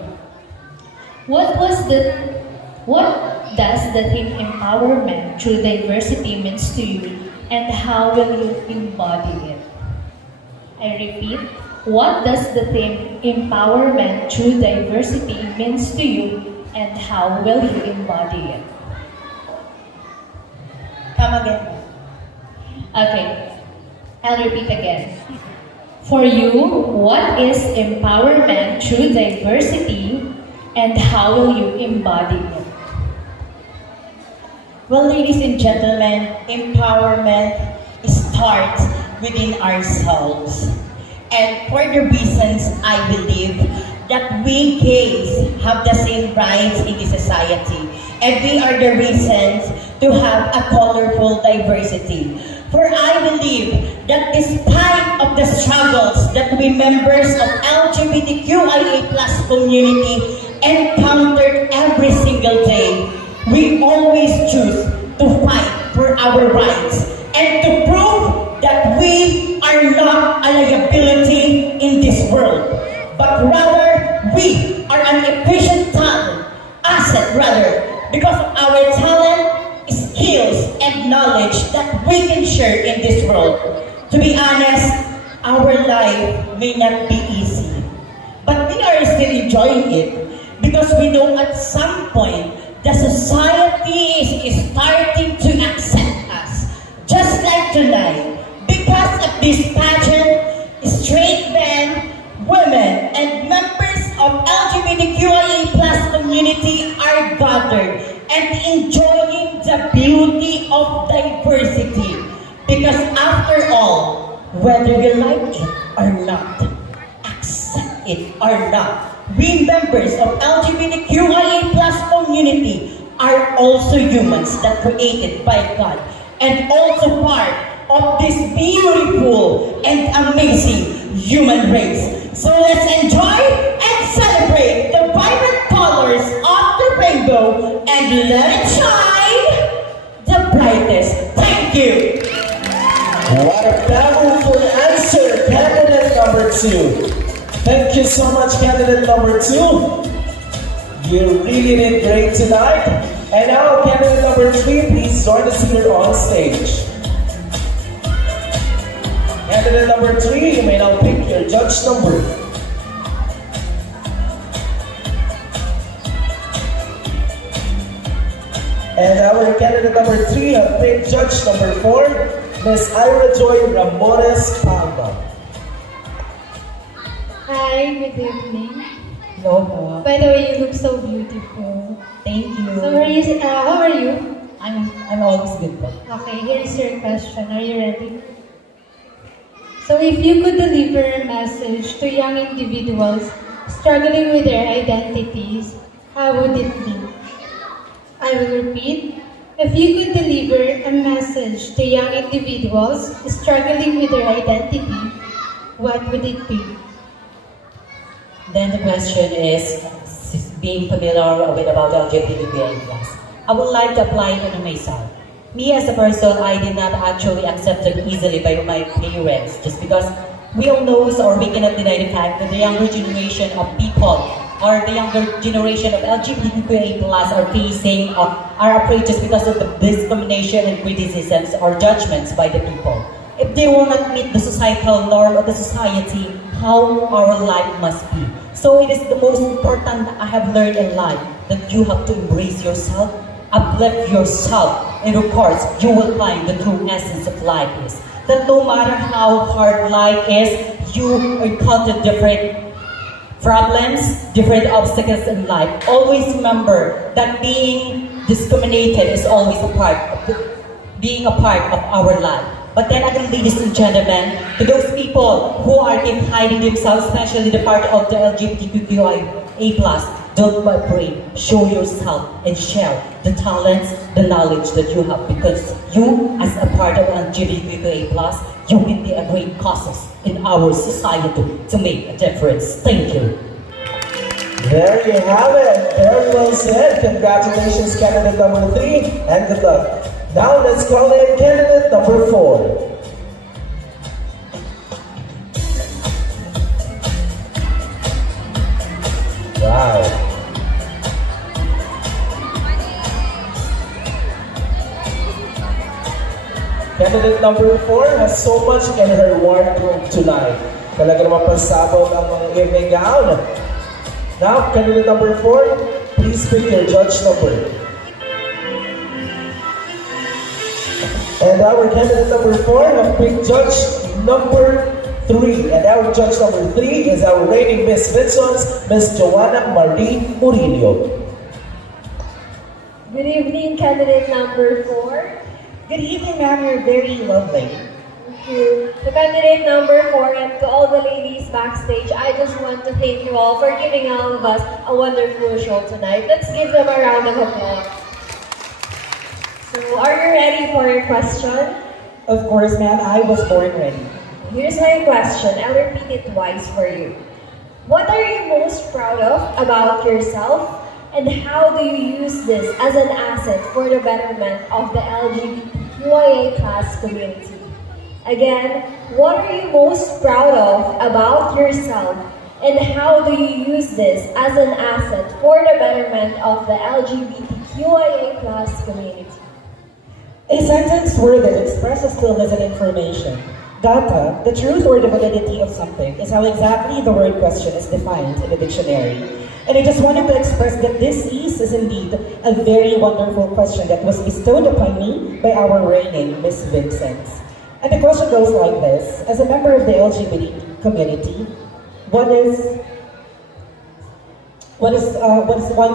What does the theme empowerment through diversity means to you, and how will you embody it? I repeat, what does the theme empowerment through diversity means to you, and how will you embody it? Come again. Okay, I'll repeat again. For you, what is empowerment through diversity, and how will you embody it? Well, ladies and gentlemen, empowerment starts within ourselves. And for the reasons I believe that we gays have the same rights in the society. And we are the reasons to have a colorful diversity. For I believe that despite of the struggles that we members of LGBTQIA plus community encountered every single day, we always choose to fight for our rights and to prove that we are not a liability in this world, but rather we are an efficient asset because of our talent, skills, and knowledge that we can share in this world. To be honest, our life may not be easy, but we are still enjoying it because we know at some point the society is starting to accept us. Just like tonight, because of this pageant, straight men, women, and members of LGBTQIA plus community are gathered and enjoying the beauty of diversity. Because after all, whether you like it or not, accept it or not, we members of LGBTQIA plus community are also humans that created by God and also part of this beautiful and amazing human race. So let's enjoy and celebrate the vibrant colors of the rainbow and let it shine the brightest. Thank you. What a powerful answer, candidate number 2. Thank you so much, candidate number 2. You really did great tonight. And now, candidate number 3, please join us here on stage. Candidate number 3, you may now pick your judge number. And our candidate number 3 have picked judge number 4, Miss Ira Joy Ramones Palma. Hi, good evening. Hello. By the way, you look so beautiful. Thank you. So, how are you? I'm always good po. Okay, here is your question. Are you ready? So, if you could deliver a message to young individuals struggling with their identities, how would it be? I will repeat. If you could deliver a message to young individuals struggling with their identity, what would it be? Then the question is, being familiar with about LGBTQIA+. I would like to apply it on myself. Me as a person, I did not actually accepted easily by my parents just because we all know or we cannot deny the fact that the younger generation of people or the younger generation of LGBTQIA+ are facing are afraid just because of the discrimination and criticisms or judgments by the people. If they will not meet the societal norm of the society, how our life must be. So it is the most important that I have learned in life that you have to embrace yourself, uplift yourself, and of course, you will find the true essence of life is that no matter how hard life is, you encounter different problems, different obstacles in life. Always remember that being discriminated is always being a part of our life. But then again, ladies and gentlemen, to those people who are keep hiding themselves, especially the part of the LGBTQIA+, don't be afraid. Show yourself and share the talents, the knowledge that you have, because you, as a part of LGBTQIA+, you will be a great causes in our society to make a difference. Thank you. There you have it. Very well said. Congratulations, candidate number 3, and good luck. Now let's call in candidate number 4. Wow. Candidate number 4 has so much in her wardrobe tonight. Talaga naman pansabog ang mga evening gown. Now, candidate number 4, please pick your judge number. And our candidate number 4 have picked judge number 3. And our judge number 3 is our reigning Miss Vinzons, Miss Joanna Marie Murillo. Good evening, candidate number 4. Good evening, ma'am. You're very lovely. Thank you. To candidate number 4 and to all the ladies backstage, I just want to thank you all for giving all of us a wonderful show tonight. Let's give them a round of applause. So, are you ready for your question? Of course, ma'am. I was born ready. Here's my question. I'll repeat it twice for you. What are you most proud of about yourself? And how do you use this as an asset for the betterment of the LGBTQIA+ community? Again, what are you most proud of about yourself? And how do you use this as an asset for the betterment of the LGBTQIA+ community? A sentence word that expresses the illicit information. Data, the truth or the validity of something, is how exactly the word question is defined in the dictionary. And I just wanted to express that this is indeed a very wonderful question that was bestowed upon me by our reigning Miss Vinzons. And the question goes like this: as a member of the LGBT community, what is one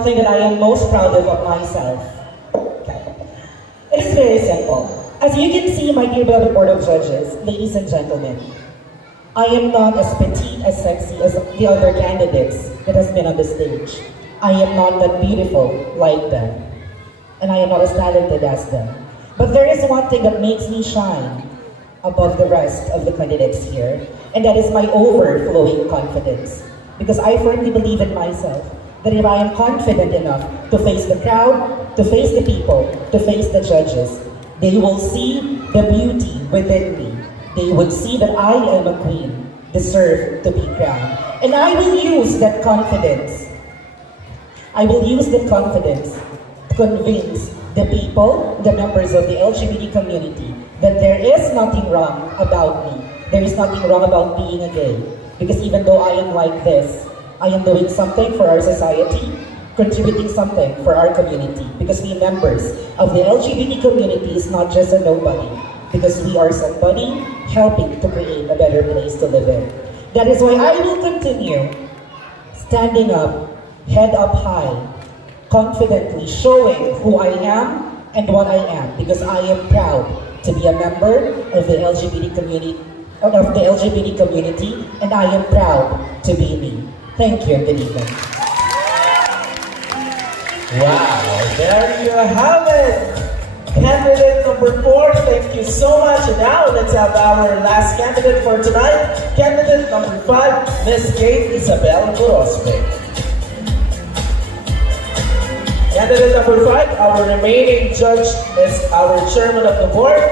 thing that I am most proud of myself? Okay. It is very simple. As you can see, my dear beloved Board of Judges, ladies and gentlemen, I am not as petite, as sexy as the other candidates that has been on the stage. I am not that beautiful like them. And I am not as talented as them. But there is one thing that makes me shine above the rest of the candidates here, and that is my overflowing confidence. Because I firmly believe in myself, that if I am confident enough to face the crowd, to face the people, to face the judges, they will see the beauty within me. They would see that I am a queen, deserve to be crowned. And I will use that confidence. I will use that confidence to convince the people, the members of the LGBT community, that there is nothing wrong about me. There is nothing wrong about being a gay. Because even though I am like this, I am doing something for our society, contributing something for our community. Because we members of the LGBT community is not just a nobody. Because we are somebody helping to create a better place to live in. That is why I will continue standing up, head up high, confidently showing who I am and what I am. Because I am proud to be a member of the LGBT community, and I am proud to be me. Thank you and good evening. Wow, there you have it. Candidate number 4, thank you so much. And now let's have our last candidate for tonight. Candidate number 5, Miss Kate Isabel Gorospe. Candidate number 5, our remaining judge is our chairman of the board,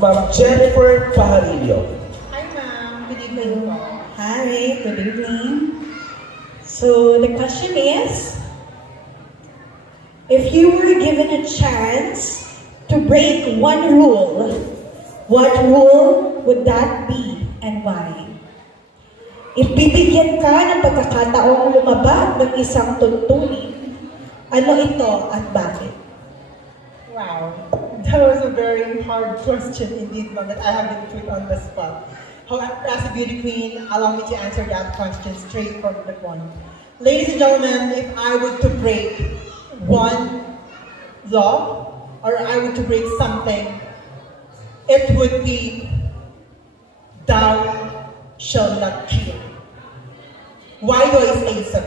Ma'am Jennifer Pajarillo. Hi ma'am, good evening po. Hi, good evening. So the question is, if you were given a chance to break one rule, what rule would that be and why? If bibigyan ka ng pagkakataong lumabag ng isang tuntunin, ano ito at bakit? Wow, that was a very hard question indeed, ma'am, that I have been put on the spot. However, as a beauty queen, allow me to answer that question straight from the point. Ladies and gentlemen, if I were to break one law, or I were to break something, it would be thou shall not kill. Why do I say so?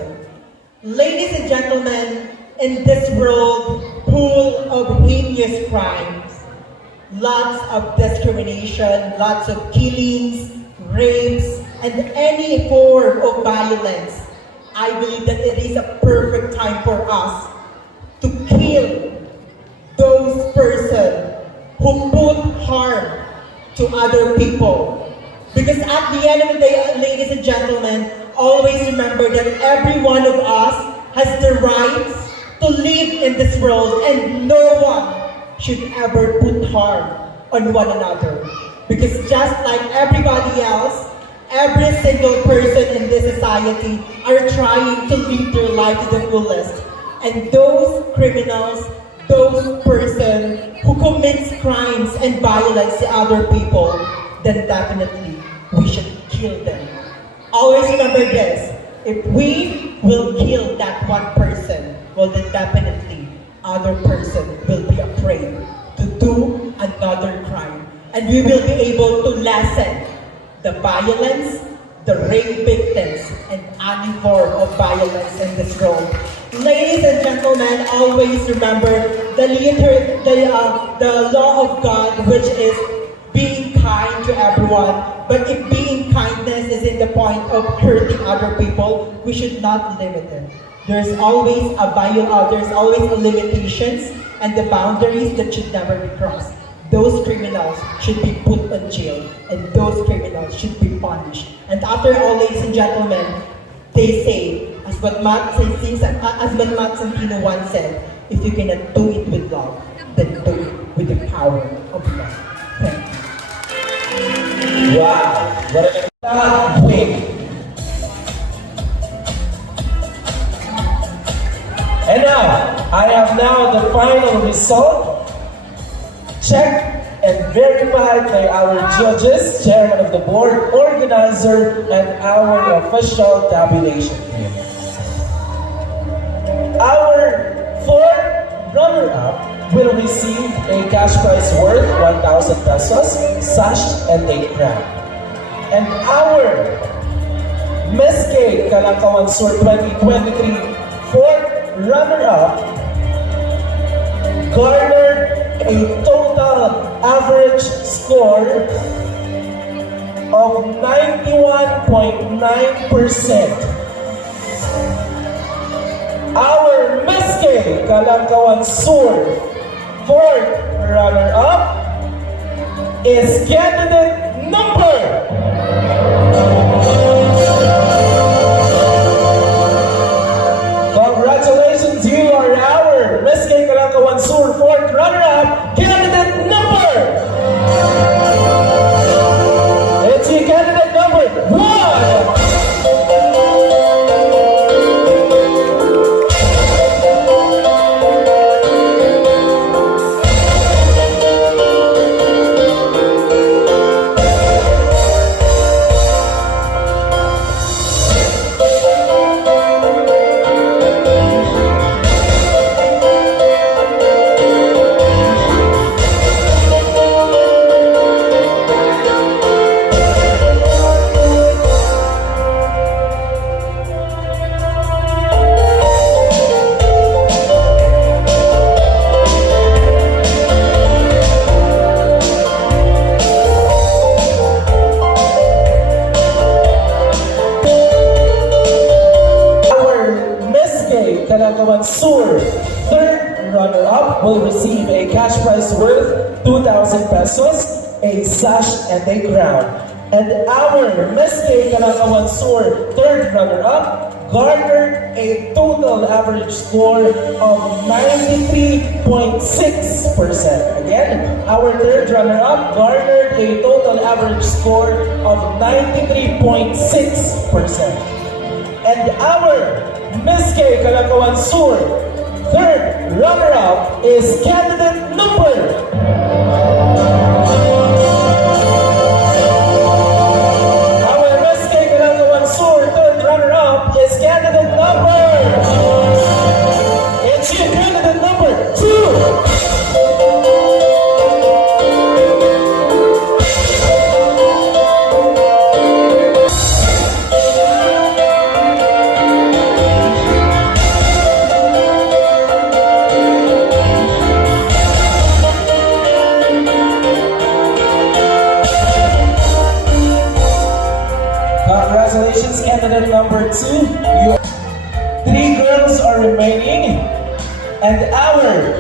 Ladies and gentlemen, in this world full of heinous crimes, lots of discrimination, lots of killings, rapes, and any form of violence, I believe that it is a perfect time for us to kill those persons who put harm to other people. Because at the end of the day, ladies and gentlemen, always remember that every one of us has the rights to live in this world, and no one should ever put harm on one another. Because just like everybody else, every single person in this society are trying to live their life to the fullest. And those criminals, those persons who commits crimes and violence to other people, then definitely we should kill them. Always remember this, if we will kill that one person, well then definitely other person will be afraid to do another crime. And we will be able to lessen the violence, the rape victims, and any form of violence in this world. Ladies and gentlemen, always remember the law of God, which is being kind to everyone. But if being kindness is in the point of hurting other people, we should not limit it. There's always there's always a limitations and the boundaries that should never be crossed. Those criminals should be put in jail, and those criminals should be punished. And after all, ladies and gentlemen, they say, as what Matt Santino once said, if you cannot do it with love, then do it with the power of love. Thank you. Wow, what a win. And now, I have now the final result, checked and verified by our judges, chairman of the board, organizer, and our official tabulation team. Our fourth runner-up will receive a cash prize worth 1,000 pesos, sash, and a crown. And our Miss K Calangcawan Sur 2023 fourth runner-up garnered a total average score of 91.9%. Our Miss K Calangcawan Sur fourth runner-up is candidate number Congratulations, you are our Miss K Calangcawan Sur fourth runner-up, candidate number. It's your candidate number 1. Calangcawan Sur third runner-up will receive a cash prize worth 2,000 pesos, a sash, and a crown. And our Miss K Calangcawan Sur third runner-up garnered a total average score of 93.6%. Again, our third runner-up garnered a total average score of 93.6%. And our Miss K Calangcawan Sur third runner-up is candidate number our Miss K Calangcawan Sur third runner-up is candidate number it's your candidate number 2. Congratulations, candidate number 2. 3 girls are remaining. And our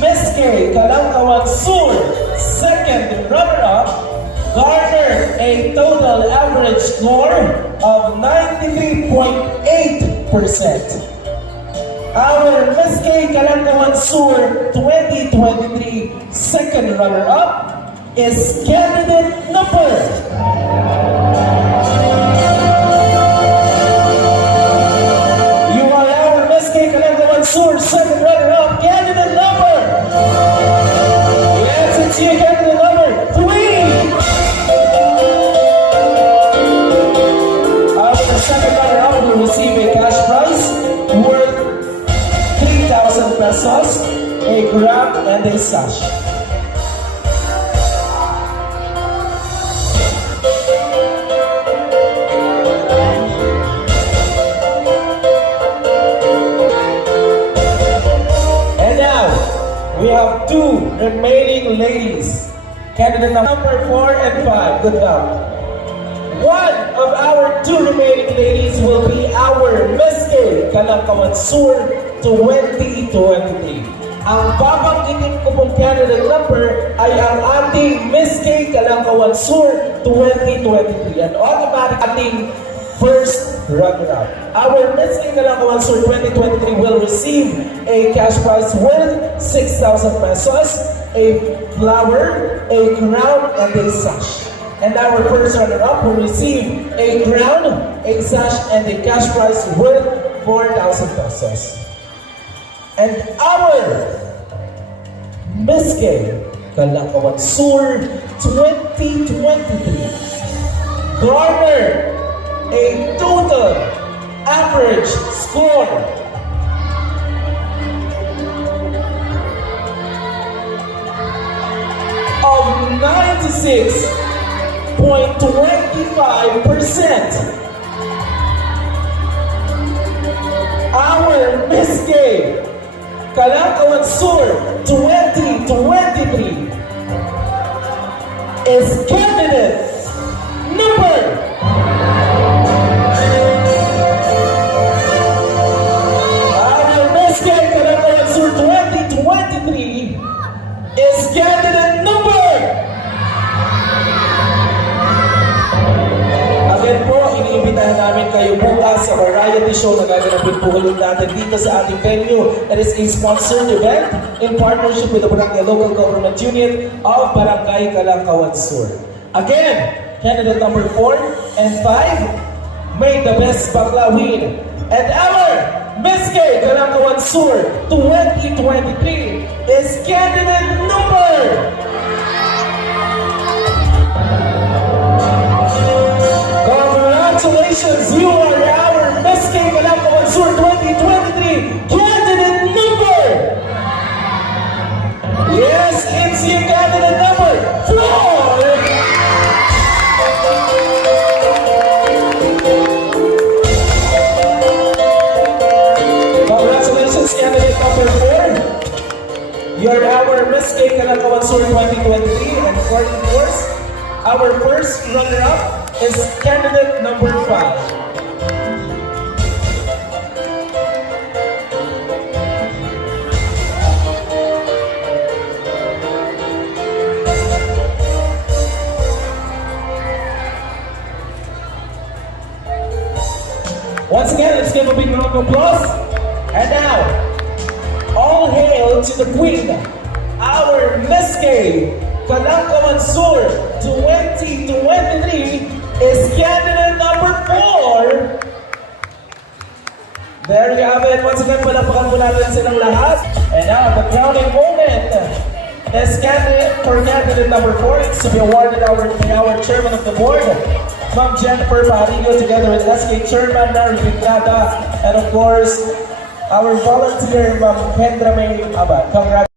Miss K Calangcawan Sur second runner-up garnered a total average score of 93.8%. Our Miss K Calangcawan Sur 2023 second runner-up is candidate number Sur second runner-up, candidate number. Yes, it's you, candidate number 3. Our second runner-up will receive a cash prize worth 3,000 pesos, a crown, and a sash. We have 2 remaining ladies. Candidate number 4 and 5. Good luck. One of our 2 remaining ladies will be our Miss K Calangcawan Sur 2023. Ang babanggitin ko pong candidate number ay ang ating Miss K Calangcawan Sur 2023. And automatic ating first runner-up. Our Miss K Calangcawan Sur 2023 will receive a cash prize worth 6,000 pesos, a flower, a crown, and a sash. And our first runner-up will receive a crown, a sash, and a cash prize worth 4,000 pesos. And our Miss K Calangcawan Sur 2023 garnered a total average score 96.25%. Our Miss Gay Calangcawan Sur 2023 is candidate number Our Miss Gay Calangcawan Sur 2023 is candidate number Again po, iniimbitahan namin kayo bukas sa variety show na gaganapin po ulit natin dito sa ating venue. It is a sponsored event in partnership with the Barangay Local Government Unit of Barangay Calangcawan Sur. Again, candidate number 4 and 5 made the best bakla win. And our Miss Gay Calangcawan Sur 2023 is candidate number Congratulations, you are our Miss Gay Calangcawan Sur 2023 candidate number. Yes, it's your candidate number 4. Congratulations, candidate number 4. You're our Miss Gay Calangcawan Sur 2023, and according to yours, our first runner-up is candidate number 5. Once again, let's give a big round of applause. And now, all hail to the Queen, our Miss Gay Calangcawan Sur 2023 is candidate number 4. There you have it. Once again, palapakan po natin silang lahat. And now, the crowning moment is candidate number 4. It's to be awarded by our chairman of the board, Ma'am Jennifer Parigo, together with SK Chairman Nari Pintada, and of course, our volunteer, Ma'am Kendra May Abad. Congratulations.